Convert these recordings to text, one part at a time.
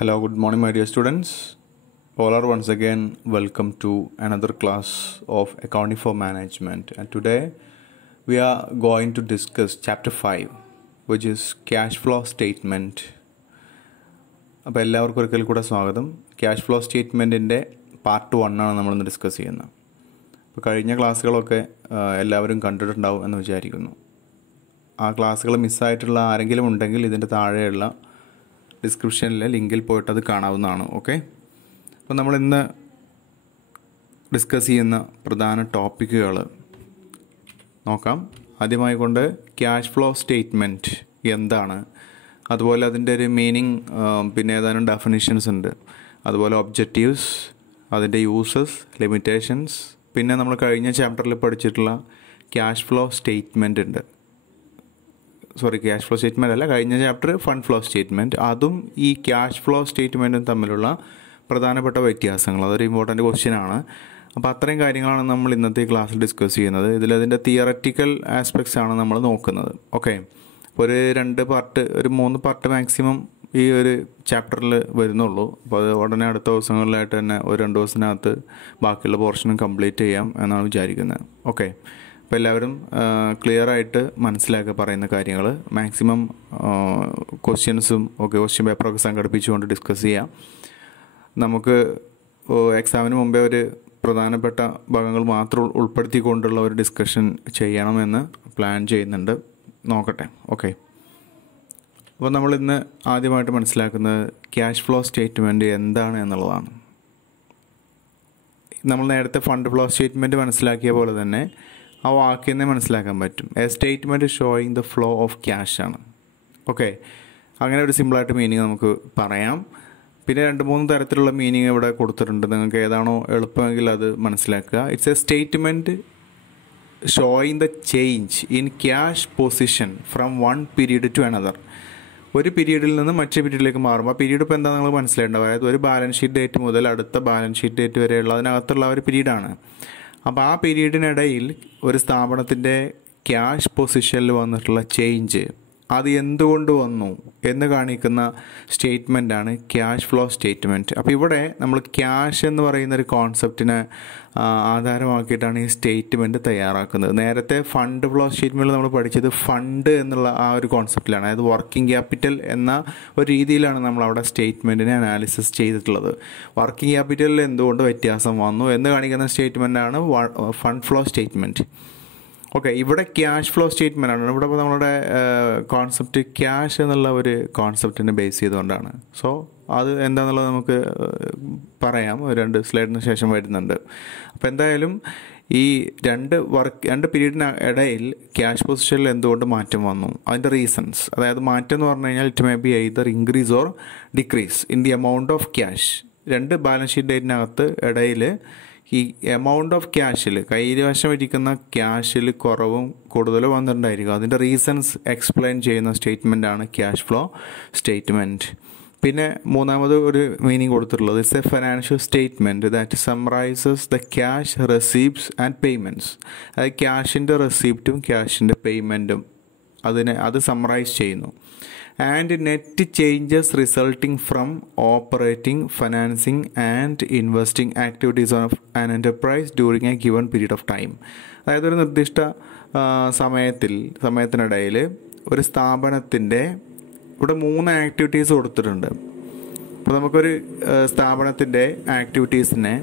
Hello, good morning my dear students. All are once again welcome to another class of Accounting for Management, and today we are going to discuss chapter 5, which is cash flow statement. അപ്പോൾ എല്ലാവർക്കും ഒരിക്കൽ കൂടെ സ്വാഗതം. Cash flow സ്റ്റേറ്റ്മെൻറ്റിൻ്റെ part 1 ആണ് നമ്മളിന്ന് discuss ചെയ്യുന്നത്. അപ്പോൾ കഴിഞ്ഞ ക്ലാസ്സുകളൊക്കെ എല്ലാവരും കണ്ടിട്ടുണ്ടാവും എന്ന് വിചാരിക്കുന്നു. ആ ക്ലാസ്സുകൾ മിസ്സായിട്ടുള്ള ആരെങ്കിലും ഉണ്ടെങ്കിൽ ഇതിൻ്റെ താഴെയുള്ള ഡിസ്ക്രിപ്ഷനിലെ ലിങ്കിൽ പോയിട്ട് അത് കാണാവുന്നതാണ്. ഓക്കെ, അപ്പോൾ നമ്മളിന്ന് ഡിസ്കസ് ചെയ്യുന്ന പ്രധാന ടോപ്പിക്കുകൾ നോക്കാം. ആദ്യമായി കൊണ്ട് ക്യാഷ് ഫ്ലോ സ്റ്റേറ്റ്മെൻറ്റ് എന്താണ്, അതുപോലെ അതിൻ്റെ ഒരു മീനിങ്, പിന്നെ ഏതാനും ഡെഫിനിഷൻസ് ഉണ്ട്, അതുപോലെ ഒബ്ജക്റ്റീവ്സ്, അതിൻ്റെ യൂസസ്, ലിമിറ്റേഷൻസ്, പിന്നെ നമ്മൾ കഴിഞ്ഞ ചാപ്റ്ററിൽ പഠിച്ചിട്ടുള്ള ക്യാഷ് ഫ്ലോ സ്റ്റേറ്റ്മെൻറ്റ് ഉണ്ട്. ക്യാഷ് ഫ്ലോ സ്റ്റേറ്റ്മെൻറ്റ് അല്ല, കഴിഞ്ഞ ചാപ്റ്റർ ഫണ്ട് ഫ്ലോ സ്റ്റേറ്റ്മെൻറ്റ്. അതും ഈ ക്യാഷ് ഫ്ലോ സ്റ്റേറ്റ്മെൻറ്റും തമ്മിലുള്ള പ്രധാനപ്പെട്ട വ്യത്യാസങ്ങൾ, അതൊരു ഇമ്പോർട്ടൻ്റ് ക്വസ്റ്റ്യൻ ആണ്. അപ്പോൾ അത്രയും കാര്യങ്ങളാണ് നമ്മൾ ഇന്നത്തെ ക്ലാസ്സിൽ ഡിസ്കസ് ചെയ്യുന്നത്. ഇതിലതിൻ്റെ തിയററ്റിക്കൽ ആസ്പെക്ട്സ് ആണ് നമ്മൾ നോക്കുന്നത്. ഓക്കെ, ഒരു 3 പാർട്ട് മാക്സിമം ഈ ഒരു ചാപ്റ്ററിൽ വരുന്നുള്ളൂ. അപ്പോൾ അത് ഉടനെ അടുത്ത ദിവസങ്ങളിലായിട്ട് തന്നെ ഒരു 2 ദിവസത്തിനകത്ത് ബാക്കിയുള്ള പോർഷനും കംപ്ലീറ്റ് ചെയ്യാം എന്നാണ് വിചാരിക്കുന്നത്. ഓക്കെ, അപ്പോൾ എല്ലാവരും ക്ലിയർ ആയിട്ട് മനസ്സിലാക്കുക പറയുന്ന കാര്യങ്ങൾ. മാക്സിമം ക്വസ്റ്റ്യൻസും ക്വസ്റ്റ്യൻ പേപ്പറൊക്കെ സംഘടിപ്പിച്ചുകൊണ്ട് ഡിസ്കസ് ചെയ്യാം. നമുക്ക് എക്സാമിന് മുമ്പേ ഒരു പ്രധാനപ്പെട്ട ഭാഗങ്ങൾ മാത്രം ഉൾപ്പെടുത്തിക്കൊണ്ടുള്ള ഒരു ഡിസ്കഷൻ ചെയ്യണമെന്ന് പ്ലാൻ ചെയ്യുന്നുണ്ട്. നോക്കട്ടെ. ഓക്കെ, അപ്പോൾ നമ്മളിന്ന് ആദ്യമായിട്ട് മനസ്സിലാക്കുന്നത് ക്യാഷ് ഫ്ലോ സ്റ്റേറ്റ്മെൻറ്റ് എന്താണ് എന്നുള്ളതാണ്. നമ്മൾ നേരത്തെ ഫണ്ട് ഫ്ലോ സ്റ്റേറ്റ്മെൻറ്റ് മനസ്സിലാക്കിയ പോലെ തന്നെ ആ വാക്കിൽ നിന്ന് മനസ്സിലാക്കാൻ പറ്റും. A statement showing the flow of cash ആണ്. ഓക്കെ, അങ്ങനെ ഒരു സിമ്പിളായിട്ട് മീനിങ് നമുക്ക് പറയാം. പിന്നെ 2-3 തരത്തിലുള്ള മീനിങ് ഇവിടെ കൊടുത്തിട്ടുണ്ട്. നിങ്ങൾക്ക് ഏതാണോ എളുപ്പമെങ്കിൽ അത് മനസ്സിലാക്കുക. It's a statement showing the change in cash position from one period to another. ഒരു പീരീഡിൽ നിന്ന് മറ്റൊരു പീരീഡിലേക്ക് മാറുമ്പോൾ ആ പീരീഡ് ഇപ്പോൾ എന്താ നിങ്ങൾ മനസ്സിലായിട്ടുണ്ടാവും. അതായത് ഒരു ബാലൻസ് ഷീറ്റ് ഡേറ്റ് മുതൽ അടുത്ത ബാലൻസ് ഷീറ്റ് ഡേറ്റ് വരെയുള്ള അതിനകത്തുള്ള ഒരു പീരീഡാണ്. അപ്പോൾ ആ പീരീഡിനിടയിൽ ഒരു സ്ഥാപനത്തിൻ്റെ ക്യാഷ് പൊസിഷനിൽ വന്നിട്ടുള്ള ചേഞ്ച് അത് എന്തുകൊണ്ട് വന്നു എന്ന് കാണിക്കുന്ന സ്റ്റേറ്റ്മെൻറ്റാണ് ക്യാഷ് ഫ്ലോ സ്റ്റേറ്റ്മെൻറ്റ്. അപ്പോൾ ഇവിടെ നമ്മൾ ക്യാഷ് എന്ന് പറയുന്ന ഒരു കോൺസെപ്റ്റിനെ ആധാരമാക്കിയിട്ടാണ് ഈ സ്റ്റേറ്റ്മെൻറ്റ് തയ്യാറാക്കുന്നത്. നേരത്തെ ഫണ്ട് ഫ്ലോ സ്റ്റേറ്റ്മെൻറ്റിൽ നമ്മൾ പഠിച്ചത് ഫണ്ട് എന്നുള്ള ആ ഒരു കോൺസെപ്റ്റിലാണ്. അതായത് വർക്കിംഗ് ക്യാപിറ്റൽ എന്ന ഒരു രീതിയിലാണ് നമ്മൾ അവിടെ സ്റ്റേറ്റ്മെൻറ്റിനെ അനാലിസിസ് ചെയ്തിട്ടുള്ളത്. വർക്കിംഗ് ക്യാപിറ്റലിൽ എന്തുകൊണ്ട് വ്യത്യാസം വന്നു എന്ന് കാണിക്കുന്ന സ്റ്റേറ്റ്മെൻറ്റാണ് ഫണ്ട് ഫ്ലോ സ്റ്റേറ്റ്മെൻറ്റ്. ഓക്കെ, ഇവിടെ ക്യാഷ് ഫ്ലോ സ്റ്റേറ്റ്മെൻ്റ് ആണ്. ഇവിടെ ഇപ്പോൾ നമ്മുടെ കോൺസെപ്റ്റ് ക്യാഷ് എന്നുള്ള ഒരു കോൺസെപ്റ്റിനെ ബേസ് ചെയ്തുകൊണ്ടാണ്. സോ അത് എന്താണെന്നുള്ളത് നമുക്ക് പറയാം, 2 സ്ലൈഡിന് ശേഷം വരുന്നുണ്ട്. അപ്പോൾ എന്തായാലും ഈ രണ്ട് പീരീഡിന് ഇടയിൽ ക്യാഷ് പൊസിഷനിൽ എന്തുകൊണ്ട് മാറ്റം വന്നു, അതിൻ്റെ റീസൺസ്. അതായത് മാറ്റം എന്ന് പറഞ്ഞു കഴിഞ്ഞാൽ it may be either increase or decrease in the amount of cash. 2 balance sheet ഡേറ്റിനകത്ത് ഇടയിൽ ഈ എമൗണ്ട് ഓഫ് ക്യാഷിൽ, കൈവശം ഇരിക്കുന്ന ക്യാഷിൽ കുറവും കൂടുതലും വന്നിട്ടുണ്ടായിരിക്കും. അതിൻ്റെ റീസൺസ് എക്സ്പ്ലെയിൻ ചെയ്യുന്ന സ്റ്റേറ്റ്മെൻറ്റാണ് ക്യാഷ് ഫ്ലോ സ്റ്റേറ്റ്മെൻറ്റ്. പിന്നെ മൂന്നാമത് ഒരു മീനിങ് കൊടുത്തിട്ടുള്ളത് it's A financial statement that summarises the cash receipts and payments. അതായത് ക്യാഷിൻ്റെ റെസീപ്റ്റും ക്യാഷിൻ്റെ പേയ്മെൻറ്റും അത് സമ്മറൈസ് ചെയ്യുന്നു. And net changes resulting from operating, financing and investing activities of an enterprise during A given period of time. അതായത് ഒരു നിർദ്ദിഷ്ട സമയത്തിനിടയിൽ ഒരു സ്ഥാപനത്തിൻ്റെ ഇവിടെ 3 ആക്ടിവിറ്റീസ് കൊടുത്തിട്ടുണ്ട്. അപ്പോൾ നമുക്കൊരു സ്ഥാപനത്തിൻ്റെ ആക്ടിവിറ്റീസിനെ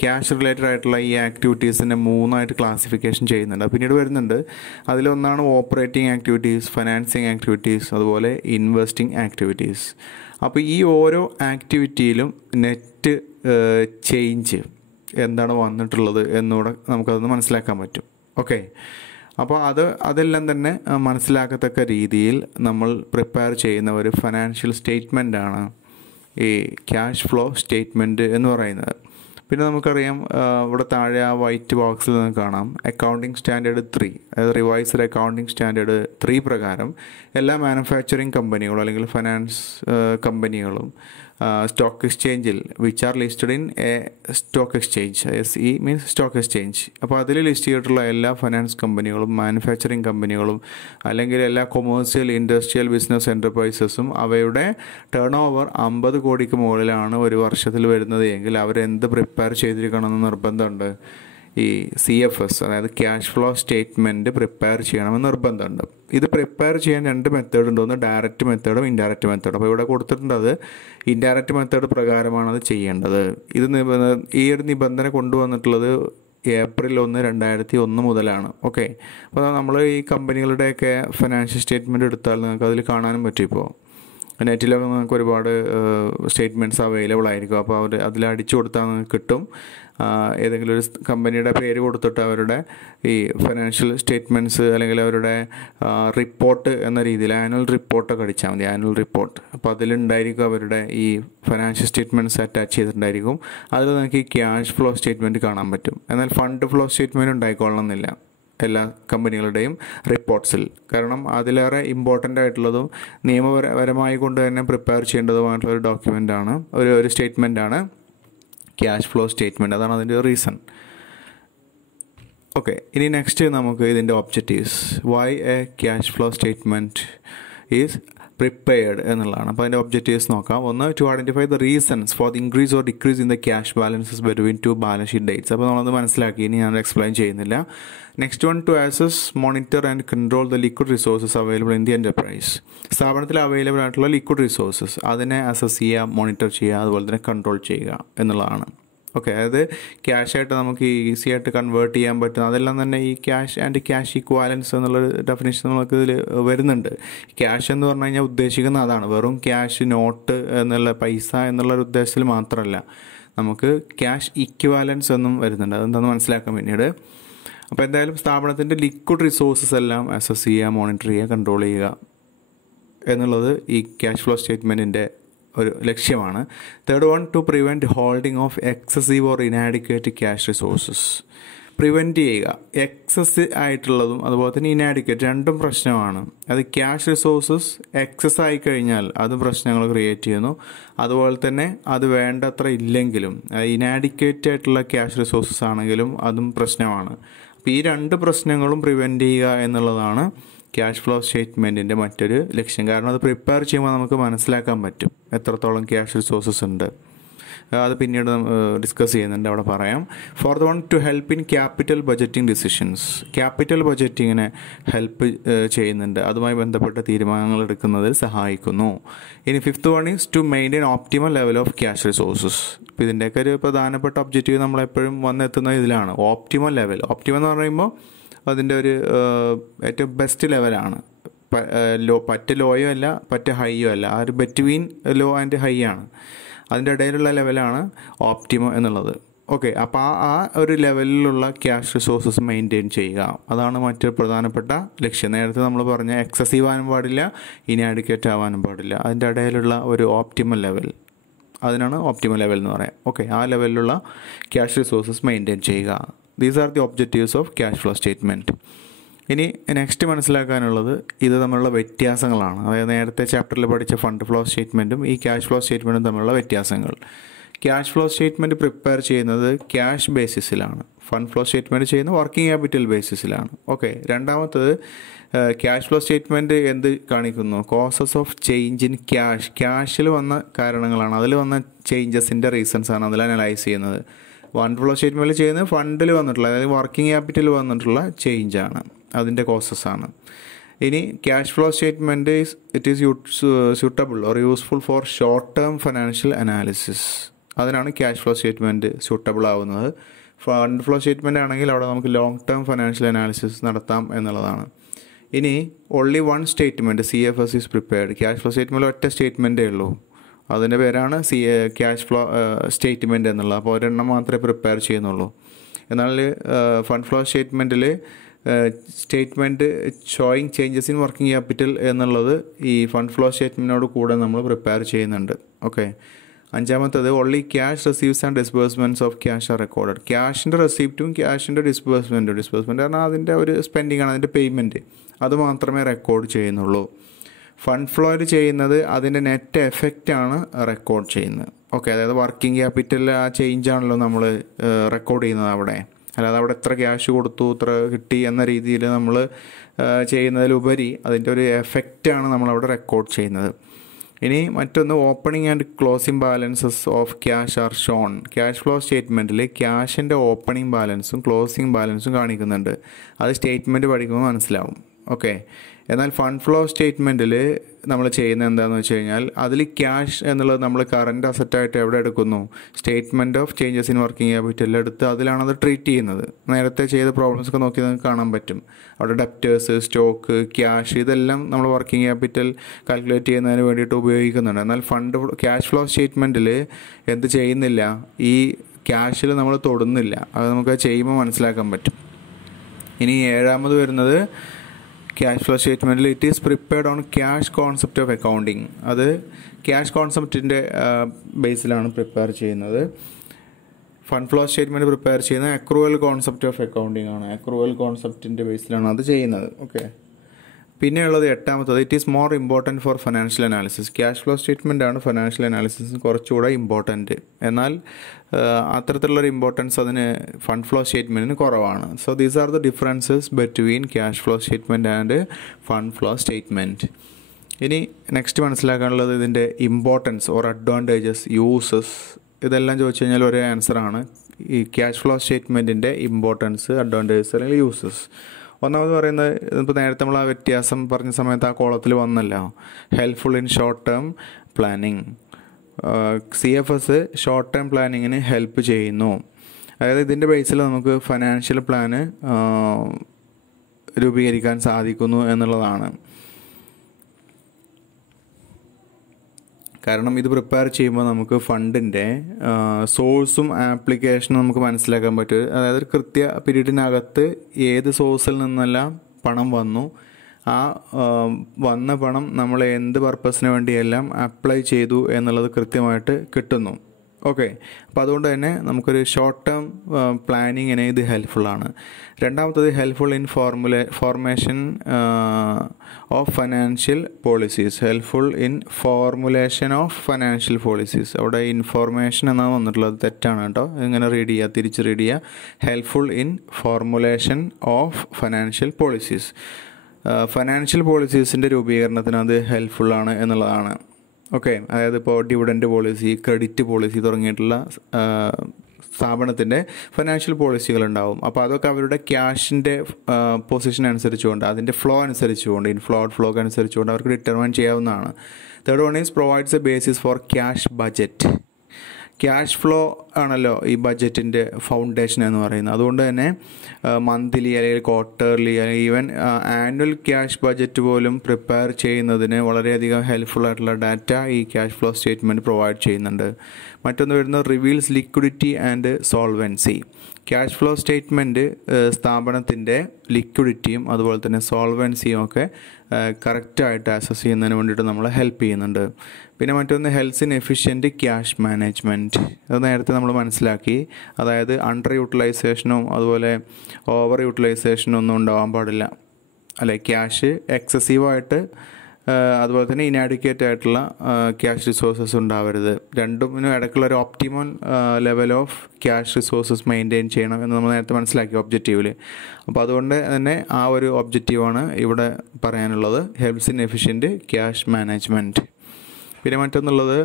ക്യാഷ് റിലേറ്റഡ് ആയിട്ടുള്ള ഈ ആക്ടിവിറ്റീസിനെ 3ആയിട്ട് ക്ലാസിഫിക്കേഷൻ ചെയ്യുന്നുണ്ട്. പിന്നീട് വരുന്നുണ്ട്. അതിലൊന്നാണ് ഓപ്പറേറ്റിംഗ് ആക്ടിവിറ്റീസ്, ഫിനാൻസിങ് ആക്ടിവിറ്റീസ്, അതുപോലെ ഇൻവെസ്റ്റിംഗ് ആക്ടിവിറ്റീസ്. അപ്പോൾ ഈ ഓരോ ആക്ടിവിറ്റിയിലും നെറ്റ് ചേഞ്ച് എന്താണ് വന്നിട്ടുള്ളത് എന്നൂടെ നമുക്കതൊന്ന് മനസ്സിലാക്കാൻ പറ്റും. ഓക്കെ, അപ്പോൾ അതെല്ലാം തന്നെ മനസ്സിലാക്കത്തക്ക രീതിയിൽ നമ്മൾ പ്രിപ്പയർ ചെയ്യുന്ന ഒരു ഫിനാൻഷ്യൽ സ്റ്റേറ്റ്മെൻറ്റാണ് ഈ ക്യാഷ് ഫ്ലോ സ്റ്റേറ്റ്മെൻറ്റ് എന്ന് പറയുന്നത്. പിന്നെ നമുക്കറിയാം, ഇവിടെ താഴെ ആ വൈറ്റ് ബോക്സിൽ നിന്ന് കാണാം അക്കൗണ്ടിങ് സ്റ്റാൻഡേർഡ് 3, അതായത് റിവൈസ്ഡ് അക്കൗണ്ടിങ് സ്റ്റാൻഡേർഡ് 3 പ്രകാരം എല്ലാ മാനുഫാക്ചറിങ് കമ്പനികളും അല്ലെങ്കിൽ ഫൈനാൻസ് കമ്പനികളും സ്റ്റോക്ക് എക്സ്ചേഞ്ചിൽ which are listed in a stock exchange, SE means stock exchange. അപ്പോൾ അതിൽ ലിസ്റ്റ് ചെയ്തിട്ടുള്ള എല്ലാ ഫൈനാൻസ് കമ്പനികളും മാനുഫാക്ചറിങ് കമ്പനികളും അല്ലെങ്കിൽ എല്ലാ കൊമേഴ്സ്യൽ ഇൻഡസ്ട്രിയൽ ബിസിനസ് എൻ്റർപ്രൈസസും അവയുടെ ടേൺ ഓവർ 50 കോടിക്ക് മുകളിലാണ് ഒരു വർഷത്തിൽ വരുന്നത് എങ്കിൽ അവരെന്ത് പ്രിപ്പയർ ചെയ്തിരിക്കണമെന്ന് നിർബന്ധമുണ്ട്. ഈ CFS, അതായത് ക്യാഷ് ഫ്ലോ സ്റ്റേറ്റ്മെൻറ്റ് പ്രിപ്പയർ ചെയ്യണമെന്ന് നിർബന്ധമുണ്ട്. ഇത് പ്രിപ്പയർ ചെയ്യാൻ 2 മെത്തേഡ് ഉണ്ട്, ഒന്ന് ഡയറക്റ്റ് മെത്തേഡും ഇൻഡയറക്റ്റ് മെത്തേഡും. അപ്പോൾ ഇവിടെ കൊടുത്തിട്ടുണ്ട് അത് ഇൻഡയറക്റ്റ് മെത്തേഡ് പ്രകാരമാണ് അത് ചെയ്യേണ്ടത്. ഈ ഒരു നിബന്ധന കൊണ്ടുവന്നിട്ടുള്ളത് April 1, 2001 മുതലാണ്. ഓക്കെ, അപ്പോൾ നമ്മൾ ഈ കമ്പനികളുടെയൊക്കെ ഫിനാൻഷ്യൽ സ്റ്റേറ്റ്മെൻറ്റ് എടുത്താൽ നിങ്ങൾക്ക് അതിൽ കാണാനും പറ്റും. ഇപ്പോൾ നെറ്റിലൊക്കെ നിങ്ങൾക്ക് ഒരുപാട് സ്റ്റേറ്റ്മെൻറ്റ്സ് അവൈലബിൾ ആയിരിക്കും. അപ്പോൾ അവർ അതിൽ അടിച്ചു കൊടുത്താൽ നിങ്ങൾക്ക് കിട്ടും. ഏതെങ്കിലും ഒരു കമ്പനിയുടെ പേര് കൊടുത്തിട്ട് അവരുടെ ഈ ഫിനാൻഷ്യൽ സ്റ്റേറ്റ്മെൻറ്റ്സ് അല്ലെങ്കിൽ അവരുടെ റിപ്പോർട്ട് എന്ന രീതിയിൽ ആനുവൽ റിപ്പോർട്ടൊക്കെ അടിച്ചാൽ മതി, ആനുവൽ റിപ്പോർട്ട്. അപ്പോൾ അതിലുണ്ടായിരിക്കും അവരുടെ ഈ ഫിനാൻഷ്യൽ സ്റ്റേറ്റ്മെൻറ്റ്സ് അറ്റാച്ച് ചെയ്തിട്ടുണ്ടായിരിക്കും. അതിൽ നിങ്ങൾക്ക് ഈ ക്യാഷ് ഫ്ലോ സ്റ്റേറ്റ്മെൻറ്റ് കാണാൻ പറ്റും. എന്നാൽ ഫണ്ട് ഫ്ലോ സ്റ്റേറ്റ്മെൻറ്റ് ഉണ്ടായിക്കൊള്ളണമെന്നില്ല എല്ലാ കമ്പനികളുടെയും റിപ്പോർട്ട്സിൽ. കാരണം അതിലേറെ ഇമ്പോർട്ടൻ്റ് ആയിട്ടുള്ളതും നിയമപരമായി കൊണ്ട് തന്നെ പ്രിപ്പയർ ചെയ്യേണ്ടതുമായിട്ടുള്ള ഒരു ഡോക്യുമെൻ്റാണ്, ഒരു സ്റ്റേറ്റ്മെൻറ്റാണ് ക്യാഷ് ഫ്ലോ സ്റ്റേറ്റ്മെൻറ്റ്. അതാണ് അതിൻ്റെ റീസൺ. ഓക്കെ, ഇനി നെക്സ്റ്റ് നമുക്ക് ഇതിൻ്റെ objectives, why a cash flow statement is prepared എന്നുള്ളതാണ്. അപ്പോൾ അതിൻ്റെ ഒബ്ജക്റ്റീവ്സ് നോക്കാം. ഒന്ന്, to identify the reasons for the increase or decrease in the cash balances between 2 balance sheet dates. അപ്പോൾ നമ്മളത് മനസ്സിലാക്കി, ഇനി ഞാൻ എക്സ്പ്ലെയിൻ ചെയ്യുന്നില്ല. Next one, to assess, monitor and control the liquid resources available in the enterprise. സ്ഥാപനത്തിൽ available ആയിട്ടുള്ള liquid resources അതിനെ assess ചെയ്യുക, മോണിറ്റർ ചെയ്യുക, അതുപോലെ തന്നെ കൺട്രോൾ ചെയ്യുക എന്നുള്ളതാണ്. ഓക്കെ, അതായത് ക്യാഷായിട്ട് നമുക്ക് ഈസി ആയിട്ട് കൺവേർട്ട് ചെയ്യാൻ പറ്റുന്ന അതെല്ലാം തന്നെ ഈ ക്യാഷ് ആൻഡ് ക്യാഷ് ഇക്വാലൻസ് എന്നുള്ളൊരു ഡെഫിനേഷൻ നമുക്ക് ഇതിൽ വരുന്നുണ്ട്. ക്യാഷ് എന്ന് പറഞ്ഞു കഴിഞ്ഞാൽ ഉദ്ദേശിക്കുന്ന അതാണ്, വെറും ക്യാഷ് നോട്ട് എന്നുള്ള പൈസ എന്നുള്ളൊരു ഉദ്ദേശത്തിൽ മാത്രമല്ല, നമുക്ക് ക്യാഷ് ഇക്വാലൻസ് എന്നും വരുന്നുണ്ട്. അതെന്താണെന്ന് മനസ്സിലാക്കാൻ പിന്നീട്. അപ്പോൾ എന്തായാലും സ്ഥാപനത്തിൻ്റെ ലിക്വിഡ് റിസോഴ്സസ് എല്ലാം അസസ് ചെയ്യുക, മോണിറ്റർ ചെയ്യുക, കൺട്രോൾ ചെയ്യുക എന്നുള്ളത് ഈ ക്യാഷ് ഫ്ലോ സ്റ്റേറ്റ്മെൻറ്റിൻ്റെ ഒരു ലക്ഷ്യമാണ്. Third one, to prevent holding of excessive or inadequate cash resources. Prevent ചെയ്യുക, എക്സസ് ആയിട്ടുള്ളതും അതുപോലെ തന്നെ ഇനാഡിക്വേറ്റ് രണ്ടും പ്രശ്നമാണ്. അത് ക്യാഷ് റിസോഴ്സസ് എക്സസ് ആയി കഴിഞ്ഞാൽ അതും പ്രശ്നങ്ങൾ ക്രിയേറ്റ് ചെയ്യുന്നു. അതുപോലെ തന്നെ അത് വേണ്ടത്ര ഇല്ലെങ്കിലും ഇനാഡിക്വേറ്റ് ആയിട്ടുള്ള ക്യാഷ് റിസോഴ്സസ് ആണെങ്കിലും അതും പ്രശ്നമാണ്. അപ്പോൾ ഈ 2 പ്രശ്നങ്ങളും പ്രിവെൻറ്റ് ചെയ്യുക എന്നുള്ളതാണ് ക്യാഷ് ഫ്ലോ സ്റ്റേറ്റ്മെൻറ്റിൻ്റെ മറ്റൊരു ലക്ഷ്യം. കാരണം അത് പ്രിപ്പയർ ചെയ്യുമ്പോൾ നമുക്ക് മനസ്സിലാക്കാൻ പറ്റും എത്രത്തോളം ക്യാഷ് റിസോഴ്സസ് ഉണ്ട്. അത് പിന്നീട് ഡിസ്കസ് ചെയ്യുന്നുണ്ട്, അവിടെ പറയാം. Fourth one, to help in capital budgeting decisions. Capital ബജറ്റിങ്ങിനെ ഹെൽപ്പ് ചെയ്യുന്നുണ്ട്, അതുമായി ബന്ധപ്പെട്ട തീരുമാനങ്ങൾ എടുക്കുന്നതിൽ സഹായിക്കുന്നു. ഇനി fifth one is to maintain optimal level of cash resources. ഇപ്പോൾ ഇതിൻ്റെയൊക്കെ ഒരു പ്രധാനപ്പെട്ട ഒബ്ജക്റ്റീവ് നമ്മളെപ്പോഴും വന്നെത്തുന്നത് ഇതിലാണ്, ഓപ്റ്റിമൽ ലെവൽ. ഓപ്റ്റിമൽ എന്ന് പറയുമ്പോൾ അതിൻ്റെ ഒരു ഏറ്റവും ബെസ്റ്റ് ലെവലാണ്. പറ്റ ലോയോ അല്ല, പറ്റ ഹൈയോ അല്ല, ആ ഒരു ബിറ്റ്വീൻ ലോ ആൻഡ് ഹൈ ആണ്, അതിൻ്റെ ഇടയിലുള്ള ലെവലാണ് ഓപ്റ്റിമം എന്നുള്ളത്. ഓക്കെ, അപ്പോൾ ആ ഒരു ലെവലിലുള്ള ക്യാഷ് റിസോഴ്സസ് മെയിൻറ്റെയിൻ ചെയ്യുക, അതാണ് മറ്റൊരു പ്രധാനപ്പെട്ട ലക്ഷ്യം. നേരത്തെ നമ്മൾ പറഞ്ഞ എക്സസീവ് ആവാനും പാടില്ല, ഇനാഡിക്വേറ്റ് ആവാനും പാടില്ല, അതിൻ്റെ ഇടയിലുള്ള ഒരു ഓപ്റ്റിമൽ ലെവൽ, അതിനാണ് ഓപ്റ്റിമൽ ലെവൽ എന്ന് പറയാം. ഓക്കെ, ആ ലെവലിലുള്ള ക്യാഷ് റിസോഴ്സസ് മെയിൻറ്റെയിൻ ചെയ്യുക. These are the objectives of cash flow statement. ഇനി നെക്സ്റ്റ് മനസ്സിലാക്കാനുള്ളത് ഇത് തമ്മിലുള്ള വ്യത്യാസങ്ങളാണ്. അതായത് നേരത്തെ ചാപ്റ്ററിൽ പഠിച്ച ഫണ്ട് ഫ്ലോ സ്റ്റേറ്റ്മെൻറ്റും ഈ ക്യാഷ് ഫ്ലോ സ്റ്റേറ്റ്മെൻറ്റും തമ്മിലുള്ള വ്യത്യാസങ്ങൾ. ക്യാഷ് ഫ്ലോ സ്റ്റേറ്റ്മെൻറ്റ് പ്രിപ്പയർ ചെയ്യുന്നത് ക്യാഷ് ബേസിസിലാണ്, ഫണ്ട് ഫ്ലോ സ്റ്റേറ്റ്മെൻറ്റ് ചെയ്യുന്നത് വർക്കിംഗ് ക്യാപിറ്റൽ ബേസിസിലാണ്. ഓക്കെ, രണ്ടാമത്തത് ക്യാഷ് ഫ്ലോ സ്റ്റേറ്റ്മെൻറ്റ് എന്ത് കാണിക്കുന്നു? കോസസ് ഓഫ് ചേഞ്ച് ഇൻ ക്യാഷിൽ വന്ന കാരണങ്ങളാണ്, അതിൽ വന്ന ചേഞ്ചസിൻ്റെ റീസൺസ് ആണ് അതിൽ അനലൈസ് ചെയ്യുന്നത്. ഫണ്ട് ഫ്ലോ സ്റ്റേറ്റ്മെൻറ്റിൽ ചെയ്യുന്നത് ഫണ്ടിൽ വന്നിട്ടുള്ള, അതായത് വർക്കിംഗ് ക്യാപിറ്റൽ വന്നിട്ടുള്ള ചേഞ്ചാണ്, അതിൻ്റെ കോസസ്സാണ്. ഇനി cash flow statement it is suitable or useful for short term financial analysis. അതിനാണ് ക്യാഷ് ഫ്ലോ സ്റ്റേറ്റ്മെൻറ്റ് സ്യൂട്ടബിൾ ആവുന്നത്. ഫണ്ട് ഫ്ലോ സ്റ്റേറ്റ്മെൻറ്റ് ആണെങ്കിൽ അവിടെ നമുക്ക് ലോങ് ടേം ഫിനാൻഷ്യൽ അനാലിസിസ് നടത്താം എന്നുള്ളതാണ്. ഇനി only one statement CFS is prepared. Cash flow സ്റ്റേറ്റ്മെൻറ്റിൽ ഒറ്റ സ്റ്റേറ്റ്മെൻറ്റേ ഉള്ളൂ, അതിൻ്റെ പേരാണ് ക്യാഷ് ഫ്ലോ സ്റ്റേറ്റ്മെൻറ്റ് എന്നുള്ളത്. അപ്പോൾ ഒരെണ്ണം മാത്രമേ പ്രിപ്പയർ ചെയ്യുന്നുള്ളൂ. എന്നാൽ ഫണ്ട് ഫ്ലോ സ്റ്റേറ്റ്മെൻറ്റിൽ statement showing changes in working capital എന്നുള്ളത് ഈ ഫണ്ട് ഫ്ലോ സ്റ്റേറ്റ്മെൻറ്റിനോട് കൂടെ നമ്മൾ പ്രിപ്പയർ ചെയ്യുന്നുണ്ട്. ഓക്കെ. അഞ്ചാമത്തത് only cash receives and disbursements of cash are recorded. ക്യാഷിൻ്റെ റെസിപ്റ്റും ക്യാഷിൻ്റെ ഡിസ്ബേഴ്സ്മെൻറ്റ് പറഞ്ഞാൽ അതിൻ്റെ ഒരു സ്പെൻഡിങ് ആണ്, അതിൻ്റെ പേയ്മെൻറ്റ്, അത് മാത്രമേ റെക്കോർഡ് ചെയ്യുന്നുള്ളൂ. ഫണ്ട് ഫ്ലോയിൽ ചെയ്യുന്നത് അതിൻ്റെ നെറ്റ് എഫക്റ്റാണ് റെക്കോർഡ് ചെയ്യുന്നത്. ഓക്കെ. അതായത് വർക്കിംഗ് ക്യാപിറ്റലിൽ ആ ചേഞ്ച് ആണല്ലോ നമ്മൾ റെക്കോർഡ് ചെയ്യുന്നത് അവിടെ. അല്ലാതെ അവിടെ എത്ര ക്യാഷ് കൊടുത്തു, ഇത്ര കിട്ടി എന്ന രീതിയിൽ നമ്മൾ ചെയ്യുന്നതിലുപരി അതിൻ്റെ ഒരു എഫക്റ്റാണ് നമ്മളവിടെ റെക്കോർഡ് ചെയ്യുന്നത്. ഇനി മറ്റൊന്ന് opening and closing balances of cash are shown. Cash flow സ്റ്റേറ്റ്മെൻറ്റിൽ ക്യാഷിൻ്റെ ഓപ്പണിംഗ് ബാലൻസും ക്ലോസിംഗ് ബാലൻസും കാണിക്കുന്നുണ്ട്. അത് സ്റ്റേറ്റ്മെൻറ്റ് പഠിക്കുമ്പോൾ മനസ്സിലാവും. ഓക്കെ. എന്നാൽ ഫണ്ട് ഫ്ലോ സ്റ്റേറ്റ്മെൻറ്റിൽ നമ്മൾ ചെയ്യുന്നത് എന്താണെന്ന് വെച്ച് കഴിഞ്ഞാൽ അതിൽ ക്യാഷ് എന്നുള്ളത് നമ്മൾ കറൻറ്റ് അസറ്റായിട്ട് എവിടെ എടുക്കുന്നു, statement of changes in working ക്യാപിറ്റലിൽ എടുത്ത് അതിലാണത് ട്രീറ്റ് ചെയ്യുന്നത്. നേരത്തെ ചെയ്ത പ്രോബ്ലംസ് ഒക്കെ നോക്കി നിങ്ങൾക്ക് കാണാൻ പറ്റും. അവിടെ ഡെപ്റ്റേഴ്സ്, സ്റ്റോക്ക്, ക്യാഷ് ഇതെല്ലാം നമ്മൾ വർക്കിംഗ് ക്യാപിറ്റൽ കാൽക്കുലേറ്റ് ചെയ്യുന്നതിന് വേണ്ടിയിട്ട് ഉപയോഗിക്കുന്നുണ്ട്. എന്നാൽ ക്യാഷ് ഫ്ലോ സ്റ്റേറ്റ്മെൻറ്റിൽ എന്ത് ചെയ്യുന്നില്ല, ഈ ക്യാഷിൽ നമ്മൾ തൊടുന്നില്ല. അത് നമുക്ക് ചെയ്യുമ്പോൾ മനസ്സിലാക്കാൻ പറ്റും. ഇനി ഏഴാമത് വരുന്നത് ക്യാഷ് ഫ്ലോ സ്റ്റേറ്റ്മെൻറ്റിൽ it is prepared on cash concept of accounting. അത് ക്യാഷ് കോൺസെപ്റ്റിൻ്റെ ബേസിലാണ് പ്രിപ്പയർ ചെയ്യുന്നത്. ഫണ്ട് ഫ്ലോ സ്റ്റേറ്റ്മെൻറ്റ് പ്രിപ്പയർ ചെയ്യുന്നത് അക്രൂവൽ കോൺസെപ്റ്റ് ഓഫ് അക്കൗണ്ടിങ് ആണ്. അക്രൂവൽ കോൺസെപ്റ്റിൻ്റെ ബേസിലാണ് അത് ചെയ്യുന്നത്. ഓക്കെ. പിന്നെയുള്ളത് എട്ടാമത്തത് it is more important for financial analysis. Cash flow statement ആണ് ഫിനാൻഷ്യൽ അനാലിസിസിന് കുറച്ചുകൂടെ ഇമ്പോർട്ടൻറ്റ്. എന്നാൽ അത്തരത്തിലുള്ളൊരു ഇമ്പോർട്ടൻസ് അതിന് ഫണ്ട് ഫ്ലോ സ്റ്റേറ്റ്മെൻറ്റിന് കുറവാണ്. So these are the differences between cash flow statement and fund flow statement. ഇനി നെക്സ്റ്റ് മനസ്സിലാക്കാനുള്ളത് ഇതിൻ്റെ ഇമ്പോർട്ടൻസ് ഓർ അഡ്വാൻറ്റേജസ്, യൂസസ്. ഇതെല്ലാം ചോദിച്ചു കഴിഞ്ഞാൽ ഒരേ ആൻസറാണ്. ഈ ക്യാഷ് ഫ്ലോ സ്റ്റേറ്റ്മെൻറ്റിൻ്റെ ഇമ്പോർട്ടൻസ്, അഡ്വാൻറ്റേജസ് അല്ലെങ്കിൽ യൂസസ്. ഒന്നാമത് പറയുന്നത് ഇപ്പോൾ നേരത്തെ നമ്മൾ ആ വ്യത്യാസം പറഞ്ഞ സമയത്ത് ആ കോളത്തിൽ വന്നല്ലോ, helpful in short term planning. CFS short term പ്ലാനിങ്ങിന് ഹെൽപ്പ് ചെയ്യുന്നു. അതായത് ഇതിൻ്റെ ബേസിൽ നമുക്ക് ഫിനാൻഷ്യൽ പ്ലാന് രൂപീകരിക്കാൻ സാധിക്കുന്നു എന്നുള്ളതാണ്. കാരണം ഇത് പ്രിപ്പയർ ചെയ്യുമ്പോൾ നമുക്ക് ഫണ്ടിൻ്റെ സോഴ്സും ആപ്ലിക്കേഷനും നമുക്ക് മനസ്സിലാക്കാൻ പറ്റും. അതായത് ഒരു കൃത്യ പീരീഡിനകത്ത് ഏത് സോഴ്സിൽ നിന്നെല്ലാം പണം വന്നു, ആ വന്ന പണം നമ്മൾ എന്ത് പർപ്പസിന് വേണ്ടിയെല്ലാം അപ്ലൈ ചെയ്തു എന്നുള്ളത് കൃത്യമായിട്ട് കിട്ടുന്നു. ഓക്കെ. അപ്പോൾ അതുകൊണ്ട് തന്നെ നമുക്കൊരു ഷോർട്ട് ടേം പ്ലാനിങ്ങിന് ഇത് ഹെൽപ്ഫുള്ളാണ്. രണ്ടാമത്തത് helpful in formation of financial policies. Helpful in formulation of financial policies. അവിടെ ഇൻഫോർമേഷൻ എന്നാണ് വന്നിട്ടുള്ളത്, തെറ്റാണ് കേട്ടോ. ഇങ്ങനെ റീഡ് ചെയ്യുക, തിരിച്ച് റീഡ് ചെയ്യുക. Helpful in formulation of financial policies. Financial പോളിസീസിൻ്റെ രൂപീകരണത്തിന് അത് ഹെൽപ്ഫുള്ളാണ് എന്നുള്ളതാണ്. ഓക്കെ. അതായത് ഇപ്പോൾ ഡിവിഡൻഡ് പോളിസി, ക്രെഡിറ്റ് പോളിസി തുടങ്ങിയിട്ടുള്ള സ്ഥാപനത്തിൻ്റെ ഫിനാൻഷ്യൽ പോളിസികളുണ്ടാവും. അപ്പോൾ അതൊക്കെ അവരുടെ ക്യാഷിൻ്റെ പൊസിഷൻ അനുസരിച്ചുകൊണ്ട്, അതിൻ്റെ ഫ്ലോ അനുസരിച്ചുകൊണ്ട്, ഇൻഫ്ലോ ഔട്ട്ഫ്ലോക്ക് അനുസരിച്ചുകൊണ്ട് അവർക്ക് ഡിറ്റർമൈൻ ചെയ്യാവുന്നതാണ്. Third one is provides A basis for cash budget. Cash flow ആണല്ലോ ഈ ബഡ്ജറ്റിൻ്റെ ഫൗണ്ടേഷൻ എന്ന് പറയുന്നത്. അതുകൊണ്ട് തന്നെ മന്ത്ലി അല്ലെങ്കിൽ ക്വാർട്ടർലി അല്ലെങ്കിൽ ഈവൻ ആനുവൽ ക്യാഷ് ബഡ്ജറ്റ് പോലും പ്രിപ്പയർ ചെയ്യുന്നതിന് വളരെയധികം ഹെൽപ്ഫുൾ ആയിട്ടുള്ള ഡാറ്റ ഈ ക്യാഷ് ഫ്ലോ സ്റ്റേറ്റ്മെൻറ്റ് പ്രൊവൈഡ് ചെയ്യുന്നുണ്ട്. മറ്റൊന്ന് വരുന്നത് reveals liquidity and solvency. Cash flow statement സ്ഥാപനത്തിൻ്റെ ലിക്വിഡിറ്റിയും അതുപോലെ തന്നെ സോൾവൻസിയും ഒക്കെ കറക്റ്റായിട്ട് അസസ് ചെയ്യുന്നതിന് വേണ്ടിയിട്ട് നമ്മളെ ഹെൽപ്പ് ചെയ്യുന്നുണ്ട്. പിന്നെ മറ്റൊന്ന് helps in efficient cash management. അത് നേരത്തെ നമ്മൾ മനസ്സിലാക്കി. അതായത് അണ്ടർ യൂട്ടിലൈസേഷനും അതുപോലെ ഓവർ യൂട്ടിലൈസേഷനും ഒന്നും ഉണ്ടാവാൻ പാടില്ല, അല്ലെ? ക്യാഷ് എക്സസീവായിട്ട് അതുപോലെ തന്നെ ഇനാഡിക്വേറ്റ് ആയിട്ടുള്ള ക്യാഷ് റിസോഴ്സസ് ഉണ്ടാവരുത്. രണ്ടിനും ഇടയ്ക്കുള്ള ഒരു optimum level of cash resources maintain ചെയ്യണം എന്ന് നമ്മൾ നേരത്തെ മനസ്സിലാക്കി ഒബ്ജക്റ്റീവിൽ. അപ്പോൾ അതുകൊണ്ട് തന്നെ ആ ഒരു ഒബ്ജക്റ്റീവാണ് ഇവിടെ പറയാനുള്ളത്, helps in efficient cash management. പിന്നെ മറ്റൊന്നുള്ളത്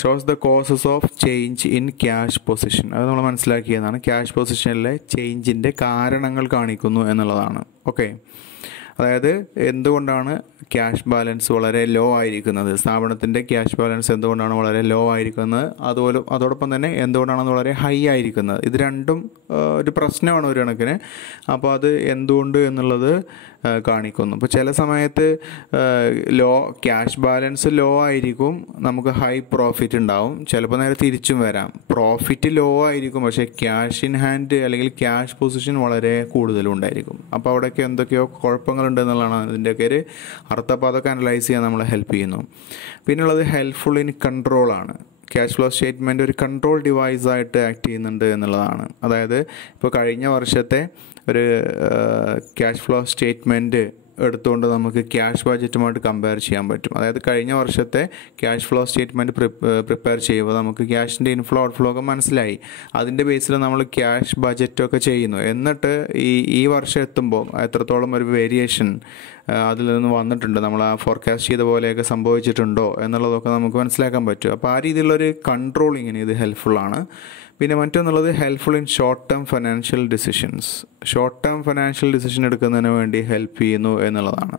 shows the causes of change in cash position. അത് നമ്മൾ മനസ്സിലാക്കിയതാണ്. ക്യാഷ് പൊസിഷനിലെ ചേഞ്ചിൻ്റെ കാരണങ്ങൾ കാണിക്കുന്നു എന്നുള്ളതാണ്. ഓക്കെ. അതായത് എന്തുകൊണ്ടാണ് ക്യാഷ് ബാലൻസ് വളരെ ലോ ആയിരിക്കുന്നത്, സ്ഥാപനത്തിൻ്റെ ക്യാഷ് ബാലൻസ് എന്തുകൊണ്ടാണ് വളരെ ലോ ആയിരിക്കുന്നത്, അതോടൊപ്പം തന്നെ എന്തുകൊണ്ടാണ് വളരെ ഹൈ ആയിരിക്കുന്നത്. ഇത് രണ്ടും ഒരു പ്രശ്നമാണ് ഒരു കണക്കിന്. അപ്പോൾ അത് എന്തുകൊണ്ട് എന്നുള്ളത് കാണിക്കുന്നു. അപ്പോൾ ചില സമയത്ത് ക്യാഷ് ബാലൻസ് ലോ ആയിരിക്കും, നമുക്ക് ഹൈ പ്രോഫിറ്റ് ഉണ്ടാവും. ചിലപ്പോൾ നേരെ തിരിച്ചും വരാം, പ്രോഫിറ്റ് ലോ ആയിരിക്കും പക്ഷേ ക്യാഷ് ഇൻ ഹാൻഡ് അല്ലെങ്കിൽ ക്യാഷ് പൊസിഷൻ വളരെ കൂടുതലും ഉണ്ടായിരിക്കും. അപ്പോൾ അവിടെയൊക്കെ എന്തൊക്കെയോ കുഴപ്പങ്ങളുണ്ട് എന്നുള്ളതാണ് ഇതിൻ്റെയൊക്കെ ഒരു അർത്ഥം. അപ്പോൾ അതൊക്കെ അനലൈസ് ചെയ്യാൻ നമ്മളെ ഹെൽപ്പ് ചെയ്യുന്നു. പിന്നുള്ളത് ഹെൽപ്ഫുൾ ഇൻ കൺട്രോളാണ്. ക്യാഷ് ഫ്ലോ സ്റ്റേറ്റ്മെൻറ്റ് ഒരു കൺട്രോൾ ഡിവൈസായിട്ട് ആക്ട് ചെയ്യുന്നുണ്ട് എന്നുള്ളതാണ്. അതായത് ഇപ്പോൾ കഴിഞ്ഞ വർഷത്തെ ഒരു ക്യാഷ് ഫ്ലോ സ്റ്റേറ്റ്മെൻറ്റ് എടുത്തുകൊണ്ട് നമുക്ക് ക്യാഷ് ബഡ്ജറ്റുമായിട്ട് കമ്പയർ ചെയ്യാൻ പറ്റും. അതായത് കഴിഞ്ഞ വർഷത്തെ ക്യാഷ് ഫ്ലോ സ്റ്റേറ്റ്മെൻറ്റ് പ്രിപ്പയർ ചെയ്യുമ്പോൾ നമുക്ക് ക്യാഷിൻ്റെ ഇൻഫ്ലോ ഔട്ട്ഫ്ലോ ഒക്കെ മനസ്സിലായി. അതിൻ്റെ ബേസിൽ നമ്മൾ ക്യാഷ് ബഡ്ജറ്റൊക്കെ ചെയ്യുന്നു. എന്നിട്ട് ഈ വർഷം എത്തുമ്പോൾ എത്രത്തോളം ഒരു വേരിയേഷൻ അതിൽ നിന്ന് വന്നിട്ടുണ്ട്, നമ്മൾ ആ ഫോർകാസ്റ്റ് ചെയ്ത പോലെയൊക്കെ സംഭവിച്ചിട്ടുണ്ടോ എന്നുള്ളതൊക്കെ നമുക്ക് മനസ്സിലാക്കാൻ പറ്റും. അപ്പോൾ ആ രീതിയിലുള്ളൊരു കൺട്രോളിങ്ങിന് ഇത് ഹെൽപ്ഫുള്ളാണ്. പിന്നെ മറ്റൊന്നുള്ളത് helpful in short term financial decisions. Short term financial decision എടുക്കുന്നതിന് വേണ്ടി ഹെൽപ്പ് ചെയ്യുന്നു എന്നുള്ളതാണ്.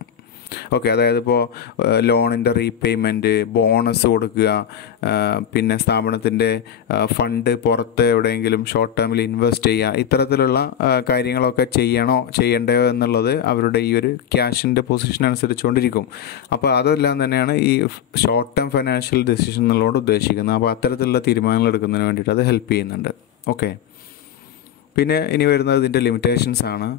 ഓക്കെ, അതായത് ഇപ്പോൾ ലോണിൻ്റെ റീപേയ്മെൻറ്റ്, ബോണസ് കൊടുക്കുക, പിന്നെ സ്ഥാപനത്തിൻ്റെ ഫണ്ട് പുറത്ത് എവിടെയെങ്കിലും ഷോർട്ട് ടേമിൽ ഇൻവെസ്റ്റ് ചെയ്യുക, ഇത്തരത്തിലുള്ള കാര്യങ്ങളൊക്കെ ചെയ്യണ്ടയോ എന്നുള്ളത് അവരുടെ ഈ ഒരു ക്യാഷിൻ്റെ പൊസിഷൻ അനുസരിച്ചുകൊണ്ടിരിക്കും. അപ്പോൾ അതെല്ലാം തന്നെയാണ് ഈ ഷോർട്ട് ടേം ഫിനാൻഷ്യൽ ഡിസിഷൻ എന്നുള്ളതുകൊണ്ട് ഉദ്ദേശിക്കുന്നത്. അപ്പോൾ അത്തരത്തിലുള്ള തീരുമാനങ്ങൾ എടുക്കുന്നതിന് വേണ്ടിയിട്ട് അത് ഹെൽപ്പ് ചെയ്യുന്നുണ്ട്. ഓക്കെ, പിന്നെ ഇനി വരുന്നത് ഇതിൻ്റെ ലിമിറ്റേഷൻസ് ആണ്.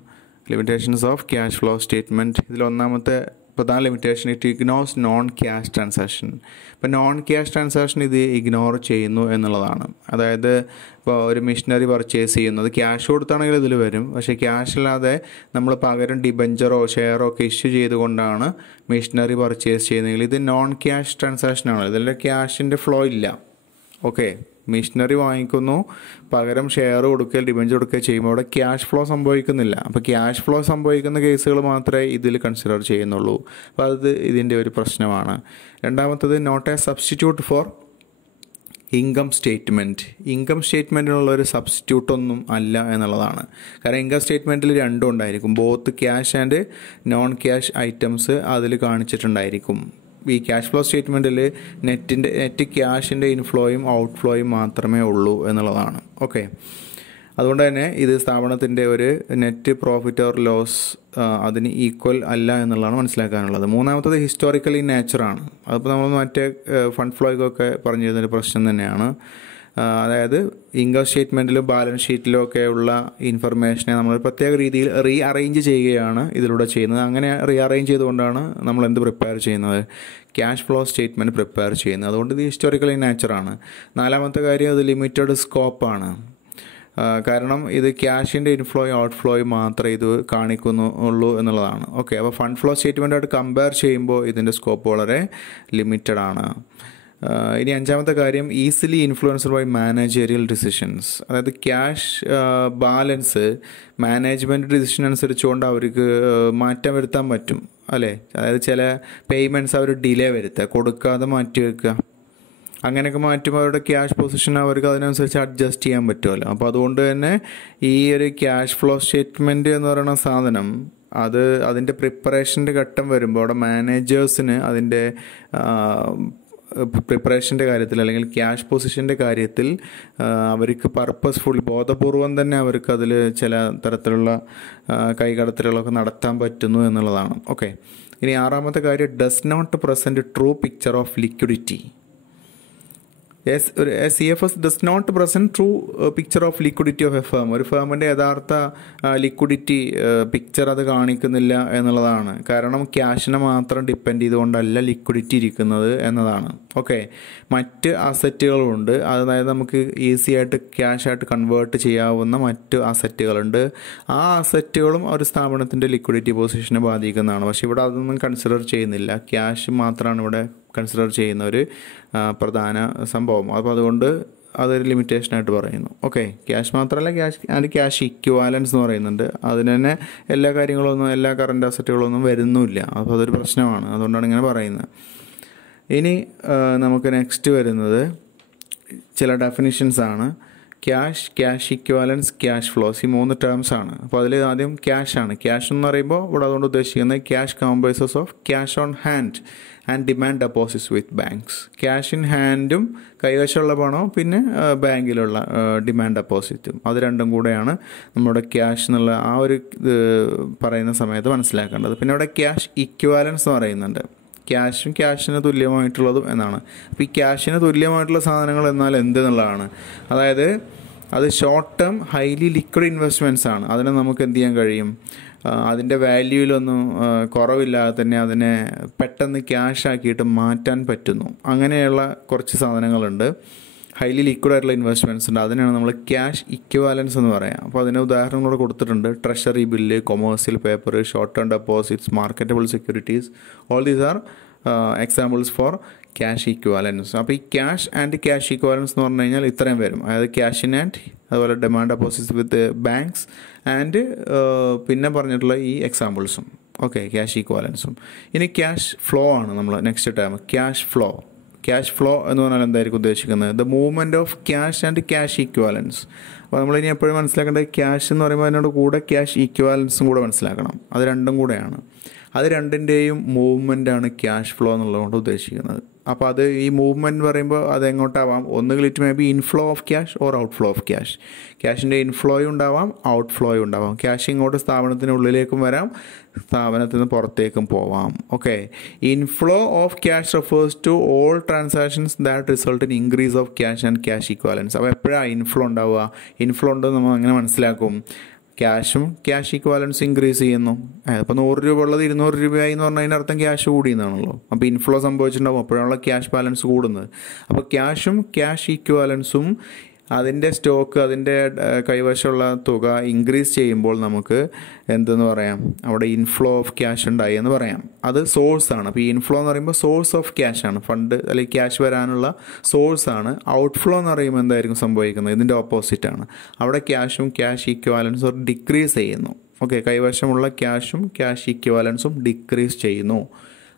Limitations of cash flow statement. ഇതിൽ ഒന്നാമത്തെ പ്രധാന limitation it ignores non cash transaction. ഇപ്പോൾ നോൺ ക്യാഷ് ട്രാൻസാക്ഷൻ ഇത് ഇഗ്നോർ ചെയ്യുന്നു എന്നുള്ളതാണ്. അതായത് ഇപ്പോൾ ഒരു മെഷീനറി പർച്ചേസ് ചെയ്യുന്നത് ക്യാഷ് കൊടുത്താണെങ്കിൽ ഇതിൽ വരും, പക്ഷേ ക്യാഷ് അല്ലാതെ നമ്മൾ പകരം ഡിബഞ്ചറോ ഷെയറോ ഒക്കെ ഇഷ്യൂ ചെയ്തുകൊണ്ടാണ് മെഷീനറി പർച്ചേസ് ചെയ്യുന്നതെങ്കിൽ ഇത് നോൺ ക്യാഷ് ട്രാൻസാക്ഷനാണ്. ഇതിൽ ക്യാഷിൻ്റെ ഫ്ലോ ഇല്ല. ഓക്കെ, മെഷീനറി വാങ്ങിക്കുന്നു, പകരം ഷെയർ കൊടുക്കുക, ഡിബഞ്ചർ കൊടുക്കുക ചെയ്യുമ്പോൾ അവിടെ ക്യാഷ് ഫ്ലോ സംഭവിക്കുന്നില്ല. അപ്പോൾ ക്യാഷ് ഫ്ലോ സംഭവിക്കുന്ന കേസുകൾ മാത്രമേ ഇതിൽ കൺസിഡർ ചെയ്യുന്നുള്ളൂ. അപ്പോൾ അത് ഇതിൻ്റെ ഒരു പ്രശ്നമാണ്. രണ്ടാമത്തത് not a substitute for income statement. Income സ്റ്റേറ്റ്മെൻറ്റിനുള്ളൊരു സബ്സ്റ്റിറ്റ്യൂട്ടൊന്നും അല്ല എന്നുള്ളതാണ്. കാരണം ഇൻകം സ്റ്റേറ്റ്മെൻറ്റിൽ രണ്ടും ഉണ്ടായിരിക്കും, both cash and non cash items അതിൽ കാണിച്ചിട്ടുണ്ടായിരിക്കും. ഈ ക്യാഷ് ഫ്ലോ സ്റ്റേറ്റ്മെൻറ്റിൽ നെറ്റ് ക്യാഷിൻ്റെ ഇൻഫ്ലോയും ഔട്ട്ഫ്ലോയും മാത്രമേ ഉള്ളൂ എന്നുള്ളതാണ്. ഓക്കെ, അതുകൊണ്ട് തന്നെ ഇത് സ്ഥാപനത്തിൻ്റെ ഒരു നെറ്റ് പ്രോഫിറ്റ് ഓർ ലോസ് അതിന് ഈക്വൽ അല്ല എന്നുള്ളതാണ് മനസ്സിലാക്കാനുള്ളത്. മൂന്നാമത്തത് ഹിസ്റ്റോറിക്കൽ ഇൻ നേച്ചറാണ്. അതിപ്പോൾ നമ്മൾ മറ്റേ ഫണ്ട് ഫ്ലോയ്ക്കൊക്കെ പറഞ്ഞു തരുന്നൊരു പ്രശ്നം തന്നെയാണ്. അതായത് ഇൻകം സ്റ്റേറ്റ്മെൻറ്റിലും ബാലൻസ് ഷീറ്റിലും ഒക്കെ ഉള്ള ഇൻഫർമേഷനെ നമ്മൾ പ്രത്യേക രീതിയിൽ റീ അറേഞ്ച് ചെയ്യുകയാണ് ഇതിലൂടെ ചെയ്യുന്നത്. അങ്ങനെ റീ അറേഞ്ച് ചെയ്തുകൊണ്ടാണ് നമ്മൾ എന്ത് പ്രിപ്പയർ ചെയ്യുന്നത്, ക്യാഷ് ഫ്ലോ സ്റ്റേറ്റ്മെൻറ്റ് പ്രിപ്പയർ ചെയ്യുന്നത്. അതുകൊണ്ട് ഇത് ഹിസ്റ്റോറിക്കൽ ഇൻ നേച്ചറാണ്. നാലാമത്തെ കാര്യം അത് ലിമിറ്റഡ് സ്കോപ്പാണ്. കാരണം ഇത് ക്യാഷിൻ്റെ ഇൻഫ്ലോയും ഔട്ട്ഫ്ലോയും മാത്രമേ ഇത് കാണിക്കുന്നുള്ളൂ എന്നുള്ളതാണ്. ഓക്കെ, അപ്പോൾ ഫണ്ട് ഫ്ലോ സ്റ്റേറ്റ്മെൻറ്റായിട്ട് കമ്പയർ ചെയ്യുമ്പോൾ ഇതിൻ്റെ സ്കോപ്പ് വളരെ ലിമിറ്റഡ് ആണ്. ഇനി അഞ്ചാമത്തെ കാര്യം easily influenced by managerial decisions. അതായത് ക്യാഷ് ബാലൻസ് മാനേജ്മെൻറ്റ് ഡിസിഷൻ അനുസരിച്ചുകൊണ്ട് അവർക്ക് മാറ്റം വരുത്താൻ പറ്റും അല്ലേ. അതായത് ചില പേയ്മെൻറ്റ്സ് അവർ ഡിലേ വരുത്തുക, കൊടുക്കാതെ മാറ്റി വെക്കുക, അങ്ങനെയൊക്കെ മാറ്റുമ്പോൾ അവരുടെ ക്യാഷ് പൊസിഷൻ അവർക്ക് അതിനനുസരിച്ച് അഡ്ജസ്റ്റ് ചെയ്യാൻ പറ്റുമല്ലോ. അപ്പോൾ അതുകൊണ്ട് തന്നെ ഈ ഒരു ക്യാഷ് ഫ്ലോ സ്റ്റേറ്റ്മെൻറ്റ് എന്ന് പറയുന്ന സാധനം അതിൻ്റെ പ്രിപ്പറേഷൻ്റെ ഘട്ടം വരുമ്പോൾ അവിടെ മാനേജേഴ്സിന് അതിൻ്റെ പ്രിപ്പറേഷൻ്റെ കാര്യത്തിൽ അല്ലെങ്കിൽ ക്യാഷ് പൊസിഷൻ്റെ കാര്യത്തിൽ അവർക്ക് പർപ്പസ്ഫുള്ളി ബോധപൂർവം തന്നെ അവർക്ക് അതിൽ ചില തരത്തിലുള്ള കൈകടത്തലുകളൊക്കെ നടത്താൻ പറ്റുന്നു എന്നുള്ളതാണ്. ഓക്കെ, ഇനി ആറാമത്തെ കാര്യം does not present true picture of liquidity. CFS does not present true picture of liquidity of a firm. ഒരു ഫേമിൻ്റെ യഥാർത്ഥ ലിക്വിഡിറ്റി പിക്ചർ അത് കാണിക്കുന്നില്ല എന്നുള്ളതാണ്. കാരണം ക്യാഷിനെ മാത്രം ഡിപ്പെൻഡ് ചെയ്തുകൊണ്ടല്ല ലിക്വിഡിറ്റി ഇരിക്കുന്നത് എന്നതാണ്. ഓക്കെ, മറ്റ് അസറ്റുകളുണ്ട്. അതായത് നമുക്ക് ഈസി ആയിട്ട് ക്യാഷായിട്ട് കൺവേർട്ട് ചെയ്യാവുന്ന മറ്റ് അസറ്റുകളുണ്ട്. ആ അസറ്റുകളും ഒരു സ്ഥാപനത്തിൻ്റെ ലിക്വിഡിറ്റി പൊസിഷനെ ബാധിക്കുന്നതാണ്. പക്ഷേ ഇവിടെ അതൊന്നും കൺസിഡർ ചെയ്യുന്നില്ല. ക്യാഷ് മാത്രമാണ് ഇവിടെ കൺസിഡർ ചെയ്യുന്ന ഒരു പ്രധാന സംഭവം. അപ്പോൾ അതുകൊണ്ട് അതൊരു ലിമിറ്റേഷനായിട്ട് പറയുന്നു. ഓക്കെ, ക്യാഷ് മാത്രമല്ല, ക്യാഷ് ഇക്വാലൻസ് എന്ന് പറയുന്നുണ്ട്. അതിന് തന്നെ എല്ലാ കാര്യങ്ങളൊന്നും എല്ലാ കറണ്ട് അസറ്റുകളൊന്നും വരുന്നുമില്ല. അപ്പോൾ അതൊരു പ്രശ്നമാണ്. അതുകൊണ്ടാണ് ഇങ്ങനെ പറയുന്നത്. ഇനി നമുക്ക് നെക്സ്റ്റ് വരുന്നത് ചില ഡെഫിനിഷൻസ് ആണ്. Cash, cash equivalents, cash flows, ഈ 3 ടേംസ് ആണ്. അപ്പോൾ അതിൽ ആദ്യം ക്യാഷ് ആണ്. ക്യാഷ് എന്ന് പറയുമ്പോൾ ഇവിടെ അതുകൊണ്ട് ഉദ്ദേശിക്കുന്നത് cash comprises of cash on hand and demand deposits with banks. Cash in ഹാൻഡും കൈവശമുള്ള പണവും പിന്നെ ബാങ്കിലുള്ള ഡിമാൻഡ് ഡെപ്പോസിറ്റും, അത് രണ്ടും കൂടെയാണ് നമ്മുടെ ക്യാഷ് എന്നുള്ള ആ ഒരു പറയുന്ന സമയത്ത് മനസ്സിലാക്കേണ്ടത്. പിന്നെ ഇവിടെ ക്യാഷ് ഇക്വാലൻസ് എന്ന് പറയുന്നുണ്ട്. ക്യാഷും ക്യാഷിന് തുല്യമായിട്ടുള്ളതും എന്നാണ്. അപ്പോൾ ഈ ക്യാഷിന് തുല്യമായിട്ടുള്ള സാധനങ്ങൾ എന്നാൽ എന്ത് എന്നുള്ളതാണ്. അതായത് അത് short term highly liquid investments ആണ്. അതിനെ നമുക്ക് എന്ത് ചെയ്യാൻ കഴിയും, അതിൻ്റെ വാല്യൂവിലൊന്നും കുറവില്ലാതെ തന്നെ അതിനെ പെട്ടെന്ന് ക്യാഷ് ആക്കിയിട്ട് മാറ്റാൻ പറ്റുന്നു. അങ്ങനെയുള്ള കുറച്ച് സാധനങ്ങളുണ്ട്, ഹൈലി ലിക്വിഡ് ആയിട്ടുള്ള ഇൻവെസ്റ്റ്മെൻറ്റ്സ് ഉണ്ട്. അതിനാണ് നമ്മൾ ക്യാഷ് ഇക്വാലൻസ് എന്ന് പറയാം. അപ്പോൾ അതിന് ഉദാഹരണങ്ങൾ കൊടുത്തിട്ടുണ്ട്. Treasury bill, commercial paper, short term deposits, marketable securities, all these are examples for cash equivalents. അപ്പോൾ ഈ ക്യാഷ് ആൻഡ് ക്യാഷ് ഇക്വാലൻസ് എന്ന് പറഞ്ഞു കഴിഞ്ഞാൽ ഇത്രയും വരും. അതായത് ക്യാഷ് ഇൻ ആൻഡ്, അതുപോലെ demand deposits with banks and പിന്നെ പറഞ്ഞിട്ടുള്ള ഈ എക്സാമ്പിൾസും. Okay, cash ഇക്വാലൻസും. ഇനി ക്യാഷ് ഫ്ലോ ആണ് നമ്മൾ next time. Cash flow, cash flow എന്ന് പറഞ്ഞാൽ എന്തായിരിക്കും ഉദ്ദേശിക്കുന്നത്? The movement of cash and cash equivalents. അപ്പോൾ നമ്മളിനി എപ്പോഴും മനസ്സിലാക്കേണ്ടത് ക്യാഷ് എന്ന് പറയുമ്പോൾ അതിനോട് കൂടെ ക്യാഷ് ഇക്വാലൻസും കൂടെ മനസ്സിലാക്കണം. അത് രണ്ടും കൂടെയാണ്. അത് രണ്ടിൻ്റെയും മൂവ്മെൻ്റാണ് ക്യാഷ് ഫ്ലോ എന്നുള്ളതുകൊണ്ട് ഉദ്ദേശിക്കുന്നത്. അപ്പോൾ അത് ഈ മൂവ്മെൻറ്റ് പറയുമ്പോൾ അത് എങ്ങോട്ടാവാം? ഒന്നുകിൽ it may be inflow of cash or out flow of cash. ക്യാഷിൻ്റെ ഇൻഫ്ലോയും ഉണ്ടാവാം, ഔട്ട് ഫ്ലോയും ഉണ്ടാവാം. ക്യാഷ് ഇങ്ങോട്ട് സ്ഥാപനത്തിനുള്ളിലേക്കും വരാം, സ്ഥാപനത്തിൽ നിന്ന് പുറത്തേക്കും പോവാം. Okay, inflow of cash refers to all transactions that result in increase of cash and cash equivalents. അപ്പോൾ എപ്പോഴാണ് ഇൻഫ്ലോ ഉണ്ടാവുക? ഇൻഫ്ലോ ഉണ്ടെന്ന് നമ്മൾ അങ്ങനെ മനസ്സിലാക്കും. ക്യാഷും ക്യാഷ് ഇക്വാലൻസ് ഇൻക്രീസ് ചെയ്യുന്നു. അപ്പോൾ 100 രൂപ ഉള്ളത് 200 രൂപയായി എന്ന് പറഞ്ഞാൽ അതിനർത്ഥം ക്യാഷ് കൂടി എന്നാണല്ലോ. അപ്പോൾ ഇൻഫ്ലോ സംഭവിച്ചിട്ടുണ്ടാവും, അപ്പോഴാണല്ലോ ക്യാഷ് ബാലൻസ് കൂടുന്നത്. അപ്പോൾ ക്യാഷും ക്യാഷ് ഇക്വാലൻസും അതിൻ്റെ സ്റ്റോക്ക്, അതിൻ്റെ കൈവശമുള്ള തുക ഇൻക്രീസ് ചെയ്യുമ്പോൾ നമുക്ക് എന്തെന്ന് പറയാം? അവിടെ ഇൻഫ്ലോ ഓഫ് ക്യാഷ് ഉണ്ടായി എന്ന് പറയാം. അത് സോഴ്സാണ്. അപ്പോൾ ഈ ഇൻഫ്ലോ എന്ന് പറയുമ്പോൾ സോഴ്സ് ഓഫ് ക്യാഷ് ആണ്, ഫണ്ട് അല്ലെങ്കിൽ ക്യാഷ് വരാനുള്ള സോഴ്സാണ്. ഔട്ട്ഫ്ലോ എന്ന് പറയുമ്പോൾ എന്തായിരിക്കും സംഭവിക്കുന്നത്? ഇതിൻ്റെ ഓപ്പോസിറ്റാണ്. അവിടെ ക്യാഷും ക്യാഷ് ഇക്വാലൻസും ഡിക്രീസ് ചെയ്യുന്നു. ഓക്കെ, കൈവശമുള്ള ക്യാഷും ക്യാഷ് ഇക്വാലൻസും ഡിക്രീസ് ചെയ്യുന്നു.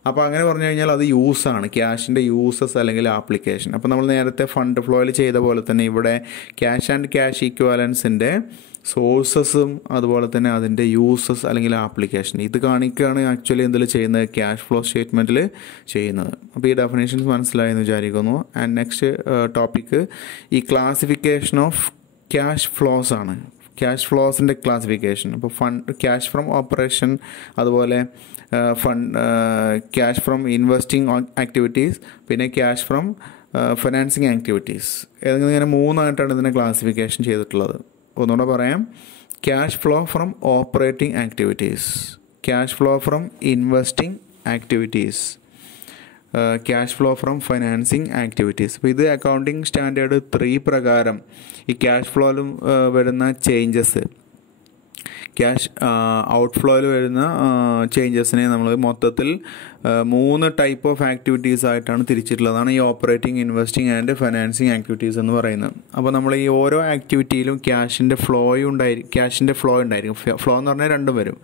അപ്പോൾ അങ്ങനെ പറഞ്ഞു കഴിഞ്ഞാൽ അത് യൂസാണ്, ക്യാഷിൻ്റെ യൂസസ് അല്ലെങ്കിൽ ആപ്ലിക്കേഷൻ. അപ്പോൾ നമ്മൾ നേരത്തെ ഫണ്ട് ഫ്ലോയിൽ ചെയ്ത പോലെ തന്നെ ഇവിടെ ക്യാഷ് ആൻഡ് ക്യാഷ് ഇക്വാലൻസിൻ്റെ സോഴ്സസും അതുപോലെ തന്നെ അതിൻ്റെ യൂസസ് അല്ലെങ്കിൽ ആപ്ലിക്കേഷൻ ഇത് കാണിക്കുകയാണ് ആക്ച്വലി എന്തിൽ ചെയ്യുന്നത്? ക്യാഷ് ഫ്ലോ സ്റ്റേറ്റ്മെൻറ്റിൽ ചെയ്യുന്നത്. അപ്പോൾ ഈ ഡെഫിനേഷൻസ് മനസ്സിലായെന്ന് വിചാരിക്കുന്നു. ആൻഡ് നെക്സ്റ്റ് ടോപ്പിക്ക് ഈ ക്ലാസിഫിക്കേഷൻ ഓഫ് ക്യാഷ് ഫ്ലോസ് ആണ്. ക്യാഷ് ഫ്ലോസിൻ്റെ ക്ലാസിഫിക്കേഷൻ. അപ്പോൾ ഫണ്ട്, ക്യാഷ് ഫ്രം ഓപ്പറേഷൻ, അതുപോലെ fund, cash from investing activities, പിന്നെ ക്യാഷ് ഫ്രം ഫിനാൻസിങ് ആക്ടിവിറ്റീസ്. ഇങ്ങനെ 3ആയിട്ടാണ് ഇതിനെ ക്ലാസിഫിക്കേഷൻ ചെയ്തിട്ടുള്ളത്. ഒന്നുകൂടെ പറയാം. Cash flow from operating activities, cash flow from investing activities, cash flow from financing activities. അപ്പോൾ ഇത് അക്കൗണ്ടിങ് സ്റ്റാൻഡേർഡ് 3 പ്രകാരം ഈ ക്യാഷ് ഫ്ലോയിലും വരുന്ന ചേഞ്ചസ്, ക്യാഷ് ഔട്ട്ഫ്ലോയിൽ വരുന്ന ചേഞ്ചസിനെ നമ്മൾ മൊത്തത്തിൽ 3 ടൈപ്പ് ഓഫ് ആക്ടിവിറ്റീസ് ആയിട്ടാണ് തിരിച്ചിട്ടുള്ളതാണ് ഈ operating, investing and financing activities എന്ന് പറയുന്നത്. അപ്പോൾ നമ്മൾ ഈ ഓരോ ആക്ടിവിറ്റിയിലും ക്യാഷിൻ്റെ ഫ്ലോ ഉണ്ടായിരിക്കും. ഫ്ലോ എന്ന് പറഞ്ഞാൽ രണ്ടും വരും,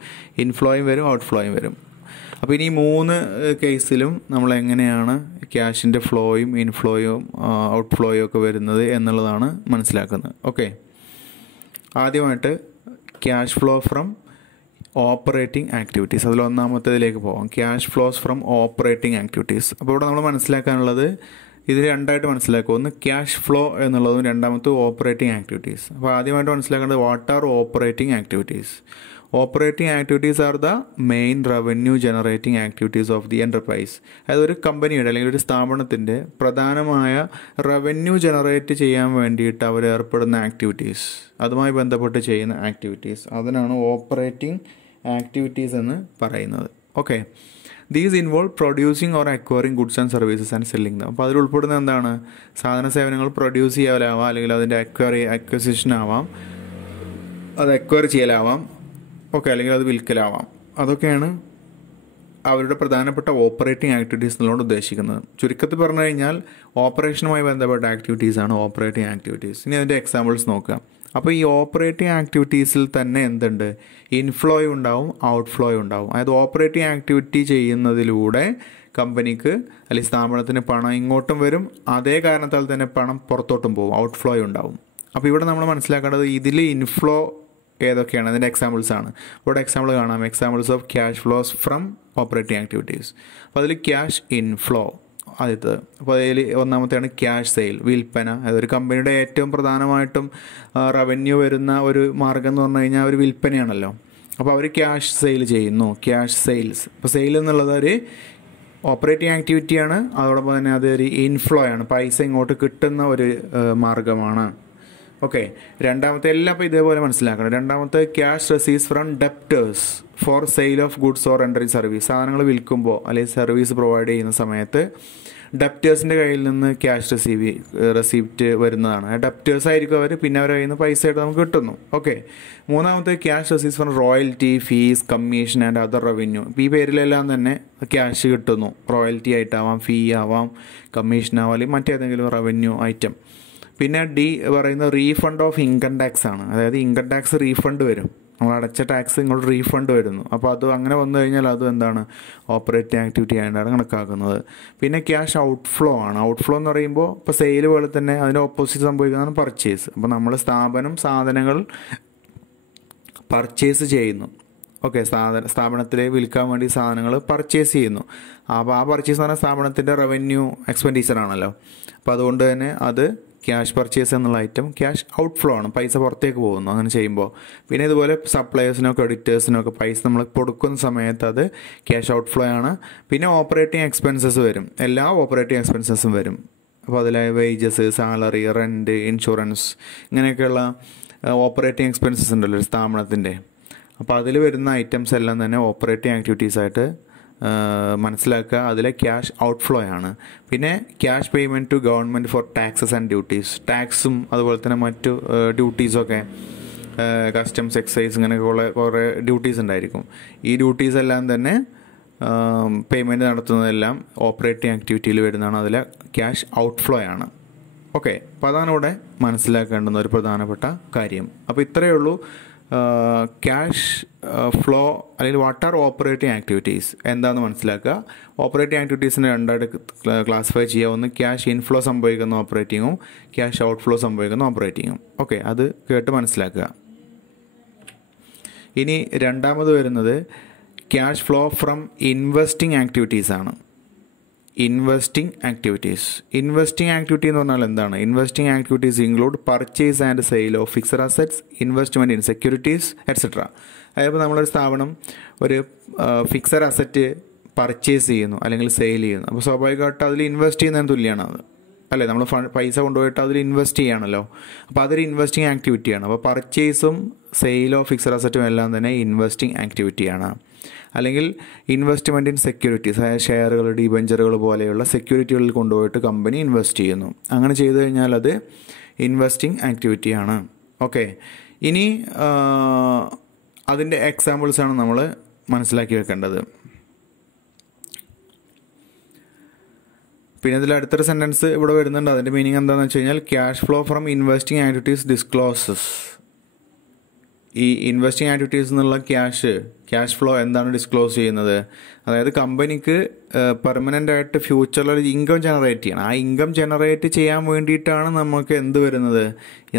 ഇൻഫ്ലോയും വരും, ഔട്ട്ഫ്ലോയും വരും. അപ്പോൾ ഇനി 3 കേസിലും നമ്മൾ എങ്ങനെയാണ് ക്യാഷിൻ്റെ ഫ്ലോയും ഇൻഫ്ലോയും ഔട്ട്ഫ്ലോയും ഒക്കെ വരുന്നത് എന്നുള്ളതാണ് മനസ്സിലാക്കുന്നത്. ഓക്കെ, ആദ്യമായിട്ട് cash flow from operating activities, അതിൽ ഒന്നാമത്തേതിലേക്ക് പോകാം. Cash flows from operating activities. അപ്പോൾ ഇവിടെ നമ്മൾ മനസ്സിലാക്കാനുള്ളത് ഇത് രണ്ടായിട്ട് മനസ്സിലാക്കുക. ഒന്ന് ക്യാഷ് ഫ്ലോ എന്നുള്ളതും രണ്ടാമത്തെ ഓപ്പറേറ്റിംഗ് ആക്ടിവിറ്റീസ്. അപ്പോൾ ആദ്യമായിട്ട് മനസ്സിലാക്കേണ്ടത് what are operating activities. Operating activities are the main revenue generating activities of the enterprise. അതായത് ഒരു കമ്പനിയുടെ അല്ലെങ്കിൽ ഒരു സ്ഥാപനത്തിൻ്റെ പ്രധാനമായ റവന്യൂ ജനറേറ്റ് ചെയ്യാൻ വേണ്ടിയിട്ട് അവർ ഏർപ്പെടുന്ന ആക്ടിവിറ്റീസ്, അതുമായി ബന്ധപ്പെട്ട് ചെയ്യുന്ന ആക്ടിവിറ്റീസ്, അതിനാണ് ഓപ്പറേറ്റിംഗ് ആക്ടിവിറ്റീസ് എന്ന് പറയുന്നത്. Okay, these involve producing or acquiring goods and services and selling. അപ്പോൾ അതിൽ ഉൾപ്പെടുന്ന എന്താണ്? സാധന സേവനങ്ങൾ പ്രൊഡ്യൂസ് ചെയ്യാനാവാം, അല്ലെങ്കിൽ അതിൻ്റെ അക്വസിഷൻ ആവാം, അത് അക്വയർ ചെയ്യലാവാം, ഓക്കെ, അല്ലെങ്കിൽ അത് വിൽക്കലാവാം. അതൊക്കെയാണ് അവരുടെ പ്രധാനപ്പെട്ട ഓപ്പറേറ്റിംഗ് ആക്ടിവിറ്റീസ് എന്നുള്ളത് ഉദ്ദേശിക്കുന്നത്. ചുരുക്കത്തിൽ പറഞ്ഞു കഴിഞ്ഞാൽ ഓപ്പറേഷനുമായി ബന്ധപ്പെട്ട ആക്ടിവിറ്റീസാണ് ഓപ്പറേറ്റിംഗ് ആക്ടിവിറ്റീസ്. ഇനി അതിൻ്റെ എക്സാമ്പിൾസ് നോക്കാം. അപ്പോൾ ഈ ഓപ്പറേറ്റിംഗ് ആക്ടിവിറ്റീസിൽ തന്നെ എന്തുണ്ട്? ഇൻഫ്ലോയും ഉണ്ടാവും, ഔട്ട്ഫ്ലോയും ഉണ്ടാവും. അതായത് ഓപ്പറേറ്റിംഗ് ആക്ടിവിറ്റി ചെയ്യുന്നതിലൂടെ കമ്പനിക്ക് അല്ലെങ്കിൽ സ്ഥാപനത്തിന് പണം ഇങ്ങോട്ടും വരും, അതേ കാരണത്താൽ തന്നെ പണം പുറത്തോട്ടും പോകും, ഔട്ട്ഫ്ലോയും ഉണ്ടാവും. അപ്പോൾ ഇവിടെ നമ്മൾ മനസ്സിലാക്കേണ്ടത് ഇതിൽ ഇൻഫ്ലോ ഏതൊക്കെയാണ്, അതിൻ്റെ എക്സാമ്പിൾസ് ആണ്. ഇവിടെ എക്സാമ്പിൾ കാണാം, examples of cash flows from operating activities. അപ്പോൾ അതിൽ ക്യാഷ് ഇൻഫ്ലോ ആദ്യത്തെ. അപ്പോൾ അതിൽ ഒന്നാമത്തെയാണ് ക്യാഷ് സെയിൽ, വിൽപ്പന. അതൊരു കമ്പനിയുടെ ഏറ്റവും പ്രധാനമായിട്ടും റവന്യൂ വരുന്ന ഒരു മാർഗം എന്ന് പറഞ്ഞു കഴിഞ്ഞാൽ ഒരു വിൽപ്പനയാണല്ലോ. അപ്പോൾ അവർ ക്യാഷ് സെയിൽ ചെയ്യുന്നു, ക്യാഷ് സെയിൽസ്. അപ്പോൾ സെയിൽ എന്നുള്ളത് ഒരു ഓപ്പറേറ്റിംഗ് ആക്ടിവിറ്റിയാണ്, അതോടൊപ്പം തന്നെ അതൊരു ഇൻഫ്ലോ ആണ്, പൈസ ഇങ്ങോട്ട് കിട്ടുന്ന ഒരു മാർഗമാണ്. ഓക്കെ, രണ്ടാമത്തെ എല്ലാം ഇപ്പോൾ ഇതേപോലെ മനസ്സിലാക്കണം. രണ്ടാമത്തെ cash receives from debtors for sale of goods or rendering service. സാധനങ്ങൾ വിൽക്കുമ്പോൾ അല്ലെങ്കിൽ സർവീസ് പ്രൊവൈഡ് ചെയ്യുന്ന സമയത്ത് ഡെപ്റ്റേഴ്സിൻ്റെ കയ്യിൽ നിന്ന് ക്യാഷ് റെസീപ്റ്റ് വരുന്നതാണ്. ഡെപ്റ്റേഴ്സ് ആയിരിക്കും അവർ, പിന്നെ അവരുടെ കയ്യിൽ നിന്ന് പൈസ ആയിട്ട് നമുക്ക് കിട്ടുന്നു. ഓക്കെ, മൂന്നാമത്തെ cash receives from royalty, fees, commission and other revenue. ഇപ്പോൾ ഈ പേരിലെല്ലാം തന്നെ ക്യാഷ് കിട്ടുന്നു. റോയൽറ്റി ആയിട്ടാവാം, ഫീ ആവാം, കമ്മീഷൻ ആവാം, അല്ലെങ്കിൽ മറ്റേതെങ്കിലും റവന്യൂ ഐറ്റം. പിന്നെ പറയുന്നത് റീഫണ്ട് ഓഫ് ഇൻകം ടാക്സ് ആണ്. അതായത് ഇൻകം ടാക്സ് റീഫണ്ട് വരും, നമ്മൾ അടച്ച ടാക്സ് ഇങ്ങോട്ട് റീഫണ്ട് വരുന്നു. അപ്പോൾ അത് അങ്ങനെ വന്നു കഴിഞ്ഞാൽ അതും എന്താണ്, ഓപ്പറേറ്റിംഗ് ആക്ടിവിറ്റി ആയിട്ടാണ് കണക്കാക്കുന്നത്. പിന്നെ ക്യാഷ് ഔട്ട്ഫ്ലോ ആണ്. ഔട്ട്ഫ്ലോ എന്ന് പറയുമ്പോൾ ഇപ്പോൾ സെയിൽ പോലെ തന്നെ അതിൻ്റെ ഓപ്പോസിറ്റ് സംഭവിക്കുന്നതാണ് പർച്ചേസ്. അപ്പോൾ നമ്മൾ സാധനങ്ങൾ പർച്ചേസ് ചെയ്യുന്നു. ഓക്കെ, സ്ഥാപനത്തിൽ വിൽക്കാൻ വേണ്ടി സാധനങ്ങൾ പർച്ചേസ് ചെയ്യുന്നു. അപ്പോൾ ആ പർച്ചേസ് എന്ന് പറഞ്ഞാൽ സ്ഥാപനത്തിൻ്റെ റവന്യൂ എക്സ്പെൻഡിച്ചർ ആണല്ലോ. അപ്പോൾ അതുകൊണ്ട് തന്നെ അത് ക്യാഷ് പർച്ചേസ് എന്നുള്ള ഐറ്റം ക്യാഷ് ഔട്ട്ഫ്ലോ ആണ്, പൈസ പുറത്തേക്ക് പോകുന്നു അങ്ങനെ ചെയ്യുമ്പോൾ. പിന്നെ ഇതുപോലെ സപ്ലയേഴ്സിനോ ക്രെഡിറ്റേഴ്സിനോ ഒക്കെ പൈസ നമ്മൾ കൊടുക്കുന്ന സമയത്ത് അത് ക്യാഷ് ഔട്ട്ഫ്ലോ ആണ്. പിന്നെ ഓപ്പറേറ്റിംഗ് എക്സ്പെൻസസ് വരും, എല്ലാ ഓപ്പറേറ്റിംഗ് എക്സ്പെൻസസും വരും. അപ്പോൾ അതിലെ വേജസ്, സാലറി, റെൻറ്റ്, ഇൻഷുറൻസ്, ഇങ്ങനെയൊക്കെയുള്ള ഓപ്പറേറ്റിംഗ് എക്സ്പെൻസസ് ഉണ്ടല്ലോ ഒരു സ്ഥാപനത്തിൻ്റെ. അപ്പോൾ അതിൽ വരുന്ന ഐറ്റംസ് എല്ലാം തന്നെ ഓപ്പറേറ്റിംഗ് ആക്ടിവിറ്റീസായിട്ട് മനസ്സിലാക്കുക. അതിലെ ക്യാഷ് ഔട്ട്ഫ്ലോ ആണ്. പിന്നെ cash payment to government for taxes and duties. ടാക്സും അതുപോലെ തന്നെ മറ്റു ഡ്യൂട്ടീസൊക്കെ, കസ്റ്റംസ്, എക്സൈസ്, ഇങ്ങനെയൊക്കെയുള്ള കുറേ ഡ്യൂട്ടീസ് ഉണ്ടായിരിക്കും. ഈ ഡ്യൂട്ടീസ് എല്ലാം തന്നെ പേയ്മെൻറ്റ് നടത്തുന്നതെല്ലാം ഓപ്പറേറ്റിംഗ് ആക്ടിവിറ്റിയിൽ വരുന്നതാണ്. അതിലെ ക്യാഷ് ഔട്ട്ഫ്ലോ ആണ്. ഓക്കെ, അപ്പോൾ അതാണ് ഇവിടെ മനസ്സിലാക്കേണ്ടുന്ന ഒരു പ്രധാനപ്പെട്ട കാര്യം. അപ്പോൾ ഇത്രയേ ഉള്ളൂ ക്യാഷ് ഫ്ലോ അല്ലെങ്കിൽ വാട്ട് ആർ ഓപ്പറേറ്റിംഗ് ആക്ടിവിറ്റീസ് എന്താണെന്ന് മനസ്സിലാക്കുക. ഓപ്പറേറ്റിംഗ് ആക്ടിവിറ്റീസിനെ രണ്ടായിട്ട് ക്ലാസിഫൈ ചെയ്യുക. ഒന്ന് ക്യാഷ് ഇൻഫ്ലോ സംഭവിക്കുന്ന ഓപ്പറേറ്റിങ്ങും ക്യാഷ് ഔട്ട്ഫ്ലോ സംഭവിക്കുന്ന ഓപ്പറേറ്റിങ്ങും. ഓക്കെ, അത് കേട്ട് മനസ്സിലാക്കുക. ഇനി രണ്ടാമത് വരുന്നത് cash flow from investing activities ആണ്. ഇൻവെസ്റ്റിംഗ് ആക്ടിവിറ്റീസ് എന്ന് പറഞ്ഞാൽ എന്താണ്? Investing activities include purchase and sale of fixed assets, investment in securities et cetera. അതായത് നമ്മളൊരു സ്ഥാപനം ഒരു ഫിക്സഡ് അസറ്റ് പർച്ചേസ് ചെയ്യുന്നു അല്ലെങ്കിൽ സെയിൽ ചെയ്യുന്നു. അപ്പോൾ സ്വാഭാവികമായിട്ട് അതിൽ ഇൻവെസ്റ്റ് ചെയ്യുന്നതിന് തുല്യമാണ് അത്, അല്ലേ? നമ്മൾ പൈസ കൊണ്ടുപോയിട്ട് അതിൽ ഇൻവെസ്റ്റ് ചെയ്യുകയാണല്ലോ. അപ്പോൾ അതൊരു ഇൻവെസ്റ്റിംഗ് ആക്ടിവിറ്റിയാണ്. അപ്പോൾ പർച്ചേസും സെയിലോ ഫിക്സഡ് അസറ്റും എല്ലാം തന്നെ ഇൻവെസ്റ്റിംഗ് ആക്ടിവിറ്റിയാണ്. അല്ലെങ്കിൽ ഇൻവെസ്റ്റ്മെൻറ്റ് ഇൻ സെക്യൂരിറ്റീസ്, അതായത് ഷെയറുകൾ, ഡിബെഞ്ചറുകൾ പോലെയുള്ള സെക്യൂരിറ്റികളിൽ കൊണ്ടുപോയിട്ട് കമ്പനി ഇൻവെസ്റ്റ് ചെയ്യുന്നു. അങ്ങനെ ചെയ്തു കഴിഞ്ഞാൽ അത് ഇൻവെസ്റ്റിംഗ് ആക്ടിവിറ്റിയാണ്. ഓക്കെ, ഇനി അതിൻ്റെ എക്സാമ്പിൾസാണ് നമ്മൾ മനസ്സിലാക്കി വെക്കേണ്ടത്. പിന്നെ ഇതിൽ അടുത്തൊരു സെൻറ്റൻസ് ഇവിടെ വരുന്നുണ്ട്. അതിൻ്റെ മീനിങ് എന്താണെന്ന് വെച്ച് കഴിഞ്ഞാൽ cash flow from investing activities discloses. ഈ ഇൻവെസ്റ്റിംഗ് ആക്ടിവിറ്റീസ് എന്നുള്ള ക്യാഷ് ഫ്ലോ എന്താണ് ഡിസ്ക്ലോസ് ചെയ്യുന്നത്? അതായത് കമ്പനിക്ക് പെർമനൻ്റ് ആയിട്ട് ഫ്യൂച്ചറിൽ ഒരു ഇൻകം ജനറേറ്റ് ചെയ്യണം. ആ ഇൻകം ജനറേറ്റ് ചെയ്യാൻ വേണ്ടിയിട്ടാണ് നമുക്ക് എന്ത് വരുന്നത്?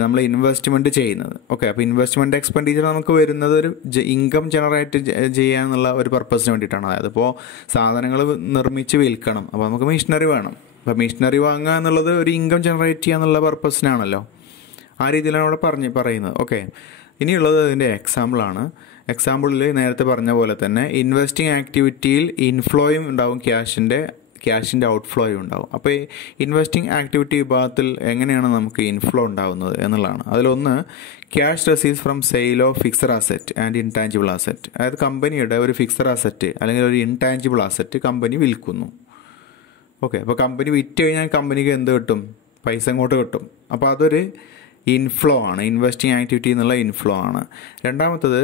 നമ്മൾ ഇൻവെസ്റ്റ്മെൻറ്റ് ചെയ്യുന്നത്. ഓക്കെ, അപ്പോൾ ഇൻവെസ്റ്റ്മെൻറ്റ് എക്സ്പെൻഡിച്ചർ നമുക്ക് വരുന്നത് ഒരു ഇൻകം ജനറേറ്റ് ചെയ്യാനുള്ള ഒരു പർപ്പസിന് വേണ്ടിയിട്ടാണ്. അതായത് ഇപ്പോൾ സാധനങ്ങൾ നിർമ്മിച്ച് വിൽക്കണം, അപ്പോൾ നമുക്ക് മെഷീനറി വേണം. അപ്പോൾ മെഷീനറി വാങ്ങുക എന്നുള്ളത് ഒരു ഇൻകം ജനറേറ്റ് ചെയ്യുക എന്നുള്ള പർപ്പസിനാണല്ലോ. ആ രീതിയിലാണ് അവിടെ പറയുന്നത്. ഓക്കെ, ഇനിയുള്ളത് അതിൻ്റെ എക്സാമ്പിളാണ്. എക്സാമ്പിളിൽ നേരത്തെ പറഞ്ഞ പോലെ തന്നെ ഇൻവെസ്റ്റിംഗ് ആക്ടിവിറ്റിയിൽ ഇൻഫ്ലോയും ഉണ്ടാവും, ക്യാഷിൻ്റെ ഔട്ട്ഫ്ലോയും ഉണ്ടാവും. അപ്പോൾ ഈ ഇൻവെസ്റ്റിംഗ് ആക്ടിവിറ്റി വിഭാഗത്തിൽ എങ്ങനെയാണ് നമുക്ക് ഇൻഫ്ലോ ഉണ്ടാവുന്നത് എന്നുള്ളതാണ്. അതിലൊന്ന് cash receives from sale of fixed asset and intangible asset. അതായത് കമ്പനിയുടെ ഒരു ഫിക്സഡ് അസറ്റ് അല്ലെങ്കിൽ ഒരു ഇൻടാഞ്ചിബിൾ അസറ്റ് കമ്പനി വിൽക്കുന്നു. ഓക്കെ, അപ്പോൾ കമ്പനി വിറ്റ് കഴിഞ്ഞാൽ കമ്പനിക്ക് എന്ത് കിട്ടും? പൈസ ഇങ്ങോട്ട് കിട്ടും. അപ്പോൾ അതൊരു ഇൻഫ്ലോ ആണ്, ഇൻവെസ്റ്റിംഗ് ആക്ടിവിറ്റി എന്നുള്ള ഇൻഫ്ലോ ആണ്. രണ്ടാമത്തത്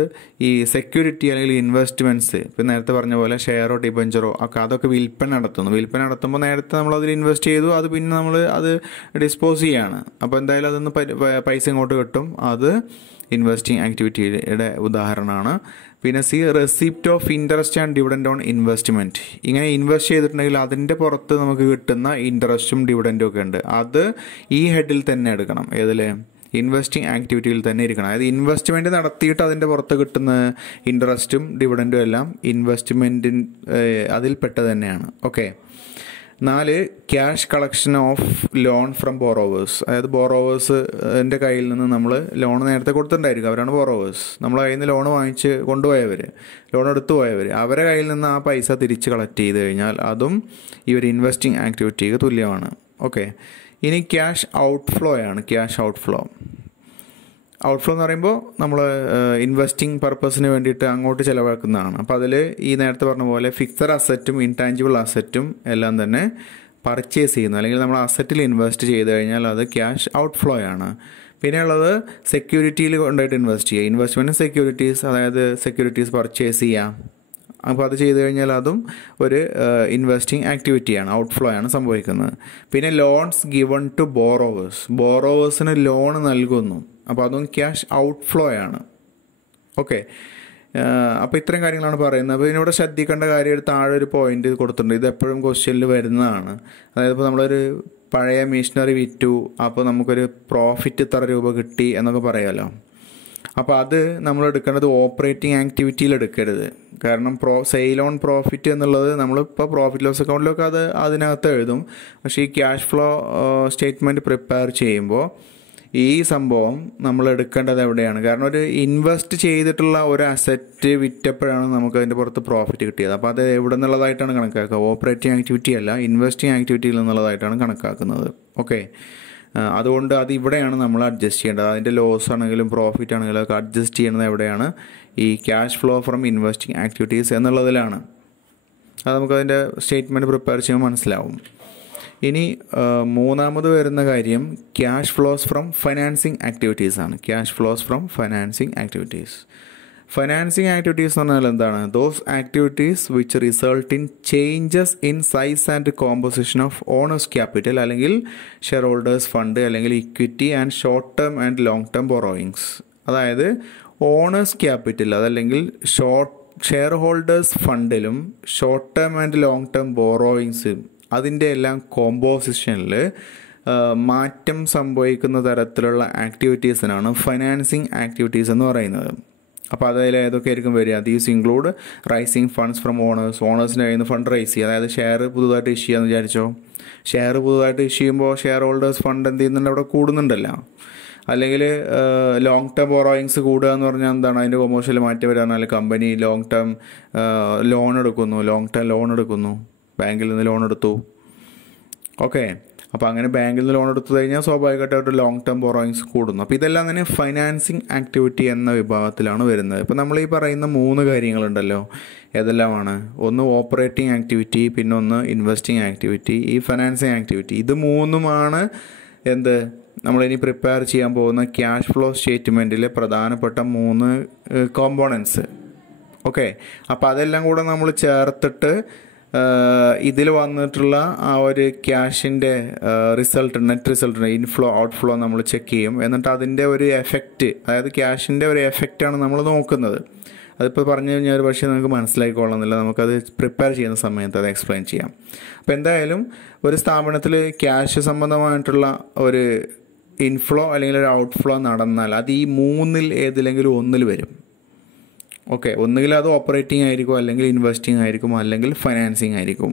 ഈ സെക്യൂരിറ്റി അല്ലെങ്കിൽ ഇൻവെസ്റ്റ്മെൻറ്റ്സ്. ഇപ്പം നേരത്തെ പറഞ്ഞ പോലെ ഷെയറോ ഡിബെഞ്ചറോ ഒക്കെ അതൊക്കെ വിൽപ്പന നടത്തുമ്പോൾ നേരത്തെ നമ്മൾ അതിൽ ഇൻവെസ്റ്റ് ചെയ്തു, അത് പിന്നെ നമ്മൾ അത് ഡിസ്പോസ് ചെയ്യാണ്. അപ്പോൾ എന്തായാലും അതൊന്ന് പൈസ ഇങ്ങോട്ട് കിട്ടും. അത് ഇൻവെസ്റ്റിംഗ് ആക്ടിവിറ്റിയുടെ ഉദാഹരണമാണ്. പിന്നെ receipt of interest and dividend on investment. ഇങ്ങനെ ഇൻവെസ്റ്റ് ചെയ്തിട്ടുണ്ടെങ്കിൽ അതിൻ്റെ പുറത്ത് നമുക്ക് കിട്ടുന്ന ഇൻട്രസ്റ്റും ഡിവിഡൻറ്റും ഒക്കെ ഉണ്ട്. അത് ഈ ഹെഡിൽ തന്നെ എടുക്കണം. ഏതിൽ? ഇൻവെസ്റ്റിംഗ് ആക്ടിവിറ്റിയിൽ തന്നെ ഇരിക്കണം. അതായത് ഇൻവെസ്റ്റ്മെൻറ്റ് നടത്തിയിട്ട് അതിൻ്റെ പുറത്ത് കിട്ടുന്ന ഇൻട്രസ്റ്റും ഡിവിഡൻറ്റും എല്ലാം ഇൻവെസ്റ്റ്മെൻറ്റിൻ അതിൽപ്പെട്ടത് തന്നെയാണ്. Okay. 4, cash collection of loan from borrowers. അതായത് ബോറോവേഴ്സിൻ്റെ കയ്യിൽ നിന്ന് നമ്മൾ ലോൺ നേരത്തെ കൊടുത്തിട്ടുണ്ടായിരിക്കും, അവരാണ് ബോറോവേഴ്സ്. നമ്മളെ കയ്യിൽ നിന്ന് ലോൺ വാങ്ങിച്ച് കൊണ്ടുപോയവർ, ലോൺ എടുത്തു പോയവർ, അവരെ കയ്യിൽ നിന്ന് ആ പൈസ തിരിച്ച് കളക്ട് ചെയ്ത് കഴിഞ്ഞാൽ അതും ഈ ഒരു ഇൻവെസ്റ്റിംഗ് ആക്ടിവിറ്റിക്ക് തുല്യമാണ്. ഓക്കെ. ഇനി ക്യാഷ് ഔട്ട്ഫ്ലോ ആണ്. ക്യാഷ് ഔട്ട്ഫ്ലോ എന്ന് പറയുമ്പോൾ നമ്മൾ ഇൻവെസ്റ്റിംഗ് പർപ്പസിന് വേണ്ടിയിട്ട് അങ്ങോട്ട് ചിലവാക്കുന്നതാണ്. അപ്പോൾ അതിൽ ഈ നേരത്തെ പറഞ്ഞ പോലെ ഫിക്സഡ് അസറ്റും ഇൻടാഞ്ചിബിൾ അസറ്റും എല്ലാം തന്നെ പർച്ചേസ് ചെയ്യുന്നു, അല്ലെങ്കിൽ നമ്മൾ അസറ്റിൽ ഇൻവെസ്റ്റ് ചെയ്ത് കഴിഞ്ഞാൽ അത് ക്യാഷ് ഔട്ട്ഫ്ലോ ആണ്. പിന്നെ ഉള്ളത് സെക്യൂരിറ്റിയിൽ കൊണ്ടുപോയിട്ട് ഇൻവെസ്റ്റ് ചെയ്യുക. ഇൻവെസ്റ്റ്മെൻറ്റ് സെക്യൂരിറ്റീസ്, അതായത് സെക്യൂരിറ്റീസ് പർച്ചേസ് ചെയ്യാം. അപ്പോൾ അത് ചെയ്ത് കഴിഞ്ഞാൽ അതും ഒരു ഇൻവെസ്റ്റിംഗ് ആക്ടിവിറ്റിയാണ്, ഔട്ട്ഫ്ലോ ആണ് സംഭവിക്കുന്നത്. പിന്നെ ലോൺസ് ഗിവൺ ടു ബോറോവേഴ്സിന് ലോൺ നൽകുന്നു, അപ്പോൾ അതും ക്യാഷ് ഔട്ട്ഫ്ലോ ആണ്. ഓക്കെ. അപ്പോൾ ഇത്രയും കാര്യങ്ങളാണ് പറയുന്നത്. അപ്പോൾ ഇതിനോട് ശ്രദ്ധിക്കേണ്ട കാര്യം, ഒരു താഴെ ഒരു പോയിന്റ് കൊടുത്തിട്ടുണ്ട്, ഇത് എപ്പോഴും ക്വസ്റ്റ്യനിൽ വരുന്നതാണ്. അതായത് ഇപ്പോൾ നമ്മളൊരു പഴയ മെഷീനറി വിറ്റു, അപ്പോൾ നമുക്കൊരു പ്രോഫിറ്റ് ഇത്ര രൂപ കിട്ടി എന്നൊക്കെ പറയാമല്ലോ. അപ്പോൾ അത് നമ്മൾ എടുക്കേണ്ടത് ഓപ്പറേറ്റിംഗ് ആക്ടിവിറ്റിയിൽ എടുക്കരുത്. കാരണം സെയിൽ ഓൺ പ്രോഫിറ്റ് എന്നുള്ളത് നമ്മളിപ്പോൾ പ്രോഫിറ്റ് ലോസ് അക്കൗണ്ടിലൊക്കെ അത് അതിനകത്ത് എഴുതും. പക്ഷേ ഈ ക്യാഷ് ഫ്ലോ സ്റ്റേറ്റ്മെൻറ്റ് പ്രിപ്പയർ ചെയ്യുമ്പോൾ ഈ സംഭവം നമ്മൾ എടുക്കേണ്ടത് എവിടെയാണ്? കാരണം ഒരു ഇൻവെസ്റ്റ് ചെയ്തിട്ടുള്ള ഒരു അസറ്റ് വിറ്റപ്പോഴാണ് നമുക്ക് അതിൻ്റെ പുറത്ത് പ്രോഫിറ്റ് കിട്ടിയത്. അപ്പോൾ അത് എവിടെ നിന്നുള്ളതായിട്ടാണ് കണക്കാക്കുക? ഓപ്പറേറ്റിംഗ് ആക്ടിവിറ്റി അല്ല, ഇൻവെസ്റ്റിംഗ് ആക്ടിവിറ്റിയിൽ നിന്നുള്ളതായിട്ടാണ് കണക്കാക്കുന്നത്. ഓക്കെ. അതുകൊണ്ട് അത് ഇവിടെയാണ് നമ്മൾ അഡ്ജസ്റ്റ് ചെയ്യേണ്ടത്. അതിൻ്റെ ലോസ് ആണെങ്കിലും പ്രോഫിറ്റ് ആണെങ്കിലും ഒക്കെ അഡ്ജസ്റ്റ് ചെയ്യുന്നത് എവിടെയാണ്? ഈ cash flow from investing activities എന്നുള്ളതിലാണ്. അത് നമുക്കതിൻ്റെ സ്റ്റേറ്റ്മെൻറ്റ് പ്രിപ്പയർ ചെയ്യുമ്പോൾ മനസ്സിലാവും. ഇനി മൂന്നാമത് വരുന്ന കാര്യം cash flows from financing activities ആണ്. Cash flows from financing activities. Financing activities എന്ന് പറഞ്ഞാൽ എന്താണ്? Those activities which result in changes in size and composition of owners capital, അല്ലെങ്കിൽ ഷെയർ ഹോൾഡേഴ്സ് ഫണ്ട്, അല്ലെങ്കിൽ equity and short term and long term borrowings. അതായത് owners capital അതല്ലെങ്കിൽ share holders ഫണ്ടിലും short term and long term ബോറോയിങ്സും അതിൻ്റെ എല്ലാം കോമ്പോസിഷനിൽ മാറ്റം സംഭവിക്കുന്ന തരത്തിലുള്ള ആക്ടിവിറ്റീസിനാണ് ഫൈനാൻസിങ് ആക്ടിവിറ്റീസ് എന്ന് പറയുന്നത്. അപ്പോൾ അതിൽ ഏതൊക്കെ ആയിരിക്കും വരിക? These include raising funds from ഓണേഴ്സിൻ്റെ കയ്യിൽ നിന്ന് ഫണ്ട് റൈസ് ചെയ്യുക. അതായത് ഷെയർ പുതുതായിട്ട് ഇഷ്യൂ ചെയ്യാമെന്ന് വിചാരിച്ചോ, ഷെയർ പുതുതായിട്ട് ഇഷ്യൂ ചെയ്യുമ്പോൾ ഷെയർ ഹോൾഡേഴ്സ് ഫണ്ട് എന്ത് ചെയ്യുന്നുണ്ട്? അവിടെ കൂടുന്നുണ്ടല്ലോ. അല്ലെങ്കിൽ ലോങ് ടേം ബോറോയിങ്സ് കൂടുക എന്ന് പറഞ്ഞാൽ എന്താണ്? അതിൻ്റെ കൊമേഴ്ഷ്യൽ മാറ്റം വരാൻ കമ്പനി ലോങ് ടേം ലോൺ എടുക്കുന്നു, ബാങ്കിൽ നിന്ന് ലോൺ എടുത്തു. ഓക്കെ. അപ്പോൾ അങ്ങനെ ബാങ്കിൽ നിന്ന് ലോൺ എടുത്തു കഴിഞ്ഞാൽ സ്വാഭാവികമായിട്ട് ലോങ് ടേം ബോറോയിങ്സ് കൂടുന്നു. അപ്പോൾ ഇതെല്ലാം തന്നെ ഫൈനാൻസിങ് ആക്ടിവിറ്റി എന്ന വിഭാഗത്തിലാണ് വരുന്നത്. ഇപ്പോൾ നമ്മൾ ഈ പറയുന്ന 3 കാര്യങ്ങളുണ്ടല്ലോ, ഏതെല്ലാമാണ്? ഒന്ന് ഓപ്പറേറ്റിംഗ് ആക്ടിവിറ്റി, പിന്നെ ഒന്ന് ഇൻവെസ്റ്റിംഗ് ആക്ടിവിറ്റി, ഈ ഫൈനാൻസിങ് ആക്ടിവിറ്റി. ഇത് 3ഉമാണ് നമ്മളിനി പ്രിപ്പയർ ചെയ്യാൻ പോകുന്ന ക്യാഷ് ഫ്ലോ സ്റ്റേറ്റ്മെൻറ്റിലെ പ്രധാനപ്പെട്ട 3 കോമ്പോണൻസ്. ഓക്കെ. അപ്പോൾ അതെല്ലാം കൂടെ നമ്മൾ ചേർത്തിട്ട് ഇതിൽ വന്നിട്ടുള്ള ആ ഒരു ക്യാഷിൻ്റെ നെറ്റ് റിസൾട്ട്, ഇൻഫ്ലോ ഔട്ട്ഫ്ലോ നമ്മൾ ചെക്ക് ചെയ്യും. എന്നിട്ട് അതിൻ്റെ ഒരു എഫക്റ്റ്, അതായത് ക്യാഷിൻ്റെ ഒരു എഫക്റ്റാണ് നമ്മൾ നോക്കുന്നത്. അതിപ്പോൾ പറഞ്ഞു കഴിഞ്ഞാൽ പക്ഷേ നമുക്ക് മനസ്സിലാക്കിക്കൊള്ളുന്നില്ല, നമുക്കത് പ്രിപ്പയർ ചെയ്യുന്ന സമയത്ത് അത് എക്സ്പ്ലെയിൻ ചെയ്യാം. അപ്പോൾ എന്തായാലും ഒരു സ്ഥാപനത്തിൽ ക്യാഷ് സംബന്ധമായിട്ടുള്ള ഒരു ഇൻഫ്ലോ അല്ലെങ്കിൽ ഒരു ഔട്ട്ഫ്ലോ നടന്നാൽ അത് ഈ 3ൽ ഏതിലെങ്കിലും ഒന്നിൽ വരും. ഓക്കെ. ഒന്നുകിൽ അത് ഓപ്പറേറ്റിംഗ് ആയിരിക്കും, അല്ലെങ്കിൽ ഇൻവെസ്റ്റിംഗ് ആയിരിക്കും, അല്ലെങ്കിൽ ഫൈനാൻസിങ് ആയിരിക്കും.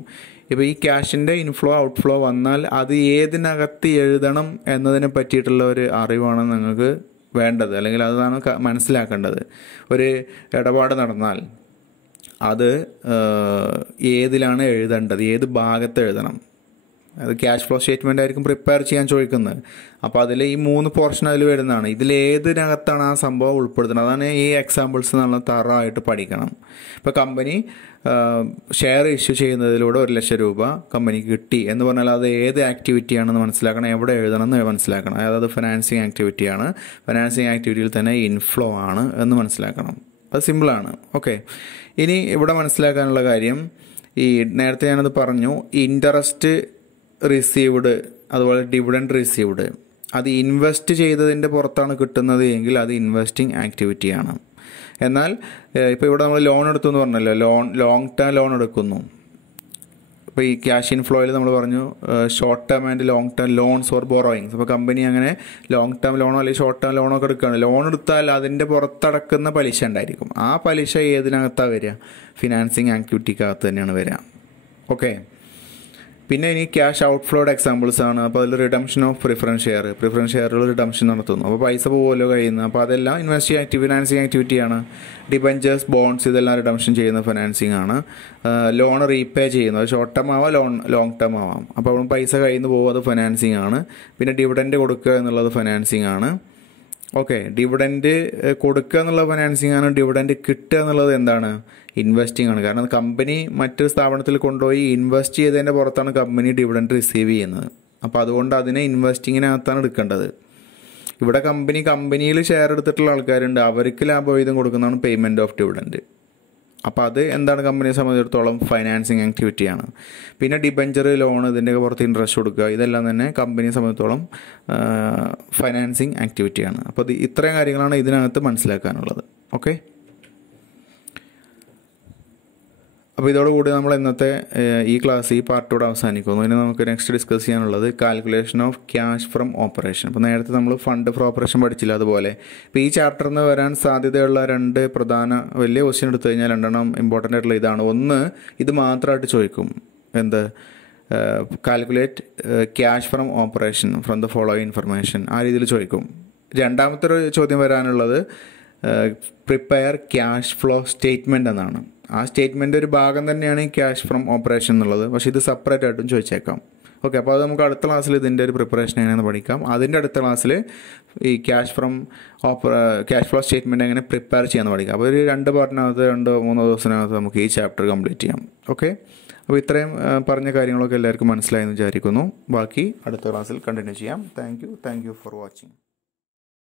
ഇപ്പോൾ ഈ ക്യാഷിൻ്റെ ഇൻഫ്ലോ ഔട്ട്ഫ്ലോ വന്നാൽ അത് ഏതിനകത്ത് എഴുതണം എന്നതിനെ പറ്റിയിട്ടുള്ള ഒരു അറിവാണ് നിങ്ങൾക്ക് വേണ്ടത്, അല്ലെങ്കിൽ അതാണ് മനസ്സിലാക്കേണ്ടത്. ഒരു ഇടപാട് നടന്നാൽ അത് ഏതിലാണ് എഴുതേണ്ടത്, ഏത് ഭാഗത്ത് എഴുതണം. അത് ക്യാഷ് ഫ്ലോ സ്റ്റേറ്റ്മെൻ്റ് ആയിരിക്കും പ്രിപ്പയർ ചെയ്യാൻ ചോദിക്കുന്നത്. അപ്പോൾ അതിൽ ഈ 3 പോർഷൻ അതിൽ വരുന്നതാണ്. ഇതിലേതിനകത്താണ് ആ സംഭവം ഉൾപ്പെടുത്തുന്നത്, അതാണ് ഈ എക്സാമ്പിൾസ് നമ്മൾ തറവായിട്ട് പഠിക്കണം. ഇപ്പോൾ കമ്പനി ഷെയർ ഇഷ്യൂ ചെയ്യുന്നതിലൂടെ 1 ലക്ഷം രൂപ കമ്പനിക്ക് കിട്ടി എന്ന് പറഞ്ഞാൽ അത് ഏത് ആക്ടിവിറ്റിയാണെന്ന് മനസ്സിലാക്കണം, എവിടെ എഴുതണം എന്ന് മനസ്സിലാക്കണം. അതായത് ഫൈനാൻസിങ് ആക്ടിവിറ്റിയാണ്, ഫൈനാൻസിങ് ആക്ടിവിറ്റിയിൽ തന്നെ ഇൻഫ്ലോ ആണ് എന്ന് മനസ്സിലാക്കണം. അത് സിമ്പിളാണ്. ഓക്കെ. ഇനി ഇവിടെ മനസ്സിലാക്കാനുള്ള കാര്യം, ഈ നേരത്തെ ഞാനത് പറഞ്ഞു, ഇൻട്രസ്റ്റ് റിസീവ്ഡ് അതുപോലെ ഡിവിഡൻഡ് റിസീവ്ഡ് അത് ഇൻവെസ്റ്റ് ചെയ്തതിൻ്റെ പുറത്താണ് കിട്ടുന്നത് എങ്കിൽ അത് ഇൻവെസ്റ്റിംഗ് ആക്ടിവിറ്റിയാണ്. എന്നാൽ ഇപ്പോൾ ഇവിടെ നമ്മൾ ലോൺ എടുത്തു എന്ന് പറഞ്ഞല്ലോ, ലോങ് ടേം ലോൺ എടുക്കുന്നു, ഇപ്പോൾ ഈ ക്യാഷ് ഇൻഫ്ലോയിൽ നമ്മൾ പറഞ്ഞു short term and long term loans or borrowings. അപ്പോൾ കമ്പനി അങ്ങനെ ലോങ് ടേം ലോണോ അല്ലെങ്കിൽ ഷോർട്ട് ടേം ലോണോ ഒക്കെ എടുക്കുകയാണ്. ലോൺ എടുത്താൽ അതിൻ്റെ പുറത്തടക്കുന്ന പലിശ ഉണ്ടായിരിക്കും. ആ പലിശ ഏതിനകത്താണ് വരിക? ഫിനാൻസിങ് ആക്ടിവിറ്റിക്കകത്ത് തന്നെയാണ് വരിക. ഓക്കെ. പിന്നെ ഇനി ക്യാഷ് ഔട്ട്ഫ്ലോയുടെ എക്സാമ്പിൾസ് ആണ്. അപ്പോൾ അതിൽ റിഡംഷൻ ഓഫ് പ്രിഫറൻസ് ഷെയറുകൾ റിഡംഷൻ നടത്തുന്നു. അപ്പോൾ പൈസ പോകുമല്ലോ കഴിയുന്നു. അപ്പോൾ അതെല്ലാം ഫിനാൻസിങ് ആക്ടിവിറ്റിയാണ്. ഡിബഞ്ചേഴ്സ്, ബോൺസ് ഇതെല്ലാം റിഡംഷൻ ചെയ്യുന്ന ഫിനാൻസിങ് ആണ്. ലോൺ റീപേ ചെയ്യുന്നത് ഷോർട്ട് ടേം ആവാം, ലോങ് ടേം ആവാം. അപ്പോൾ പൈസ കയ്യിൽ നിന്ന് പോകും, അത് ഫിനാൻസിങ് ആണ്. പിന്നെ ഡിവിഡൻഡ് കൊടുക്കുക എന്നുള്ളത് ഫിനാൻസിങ് ആണ്. ഓക്കെ. ഡിവിഡൻഡ് കൊടുക്കുക എന്നുള്ള ഫിനാൻസിങ് ആണ്. ഡിവിഡൻഡ് കിട്ടുക എന്നുള്ളത് എന്താണ്? ഇൻവെസ്റ്റിംഗ് ആണ്. കാരണം കമ്പനി മറ്റൊരു സ്ഥാപനത്തിൽ കൊണ്ടുപോയി ഇൻവെസ്റ്റ് ചെയ്തതിൻ്റെ പുറത്താണ് കമ്പനി ഡിവിഡൻഡ് റിസീവ് ചെയ്യുന്നത്. അപ്പോൾ അതുകൊണ്ട് അതിനെ ഇൻവെസ്റ്റിങ്ങിനകത്താണ് എടുക്കേണ്ടത്. ഇവിടെ കമ്പനിയിൽ ഷെയർ എടുത്തിട്ടുള്ള ആൾക്കാരുണ്ട്, അവർക്ക് ലാഭവിഹിതം കൊടുക്കുന്നതാണ് പേയ്മെൻറ്റ് ഓഫ് ഡിവിഡൻഡ്. അപ്പോൾ അത് എന്താണ് കമ്പനിയെ സംബന്ധിച്ചിടത്തോളം? ഫൈനാൻസിങ് ആക്ടിവിറ്റിയാണ്. പിന്നെ ഡിബഞ്ചർ, ലോൺ ഇതിൻ്റെയൊക്കെ പുറത്ത് ഇൻട്രസ്റ്റ് കൊടുക്കുക, ഇതെല്ലാം തന്നെ കമ്പനിയെ സംബന്ധിച്ചിടത്തോളം ഫൈനാൻസിങ് ആക്ടിവിറ്റിയാണ്. അപ്പോൾ ഇത്രയും കാര്യങ്ങളാണ് ഇതിനകത്ത് മനസ്സിലാക്കാനുള്ളത്. ഓക്കെ. അപ്പോൾ ഇതോടുകൂടി നമ്മൾ ഇന്നത്തെ ഈ ക്ലാസ് ഈ പാർട്ടോടെ അവസാനിക്കുന്നു. ഇനി നമുക്ക് നെക്സ്റ്റ് ഡിസ്കസ് ചെയ്യാനുള്ളത് calculation of cash from operation. അപ്പോൾ നേരത്തെ നമ്മൾ ഫണ്ട് ഫ്രം ഓപ്പറേഷൻ പഠിച്ചില്ല, അതുപോലെ ഇപ്പോൾ ഈ ചാപ്റ്ററിൽ നിന്ന് വരാൻ സാധ്യതയുള്ള രണ്ട് പ്രധാന വലിയ ക്വസ്റ്റ്യൻ എടുത്തു കഴിഞ്ഞാൽ രണ്ടെണ്ണം ഇമ്പോർട്ടൻ്റ് ആയിട്ടുള്ള ഇതാണ്. ഒന്ന്, ഇത് മാത്രമായിട്ട് ചോദിക്കും, എന്ത്? Calculate cash from operation from the following information, ആ രീതിയിൽ ചോദിക്കും. രണ്ടാമത്തെ ഒരു ചോദ്യം വരാനുള്ളത് പ്രിപ്പയർ ക്യാഷ് ഫ്ലോ സ്റ്റേറ്റ്മെൻറ്റ് എന്നാണ്. ആ സ്റ്റേറ്റ്മെൻ്റ് ഒരു ഭാഗം തന്നെയാണ് ഈ ക്യാഷ് ഫ്രം ഓപ്പറേഷൻ എന്നുള്ളത്, പക്ഷേ ഇത് സെപ്പറേറ്റ് ആയിട്ടും ചോദിച്ചേക്കാം. ഓക്കെ. അപ്പോൾ അത് നമുക്ക് അടുത്ത ക്ലാസ്സിൽ ഇതിൻ്റെ ഒരു പ്രിപ്പറേഷൻ എങ്ങനെയാണെന്ന് പഠിക്കാം. അതിൻ്റെ അടുത്ത ക്ലാസ്സിൽ ഈ ക്യാഷ് ഫ്ലോ സ്റ്റേറ്റ്മെൻറ്റ് എങ്ങനെ പ്രിപ്പയർ ചെയ്യാമെന്ന് പഠിക്കാം. അപ്പോൾ ഒരു 2 പാർട്ടിനകത്ത് 2-3 ദിവസത്തിനകത്ത് നമുക്ക് ഈ ചാപ്റ്റർ കംപ്ലീറ്റ് ചെയ്യാം. ഓക്കെ. അപ്പോൾ ഇത്രയും പറഞ്ഞ കാര്യങ്ങളൊക്കെ എല്ലാവർക്കും മനസ്സിലായെന്ന് വിചാരിക്കുന്നു. ബാക്കി അടുത്ത ക്ലാസ്സിൽ കണ്ടിന്യൂ ചെയ്യാം. Thank you for watching.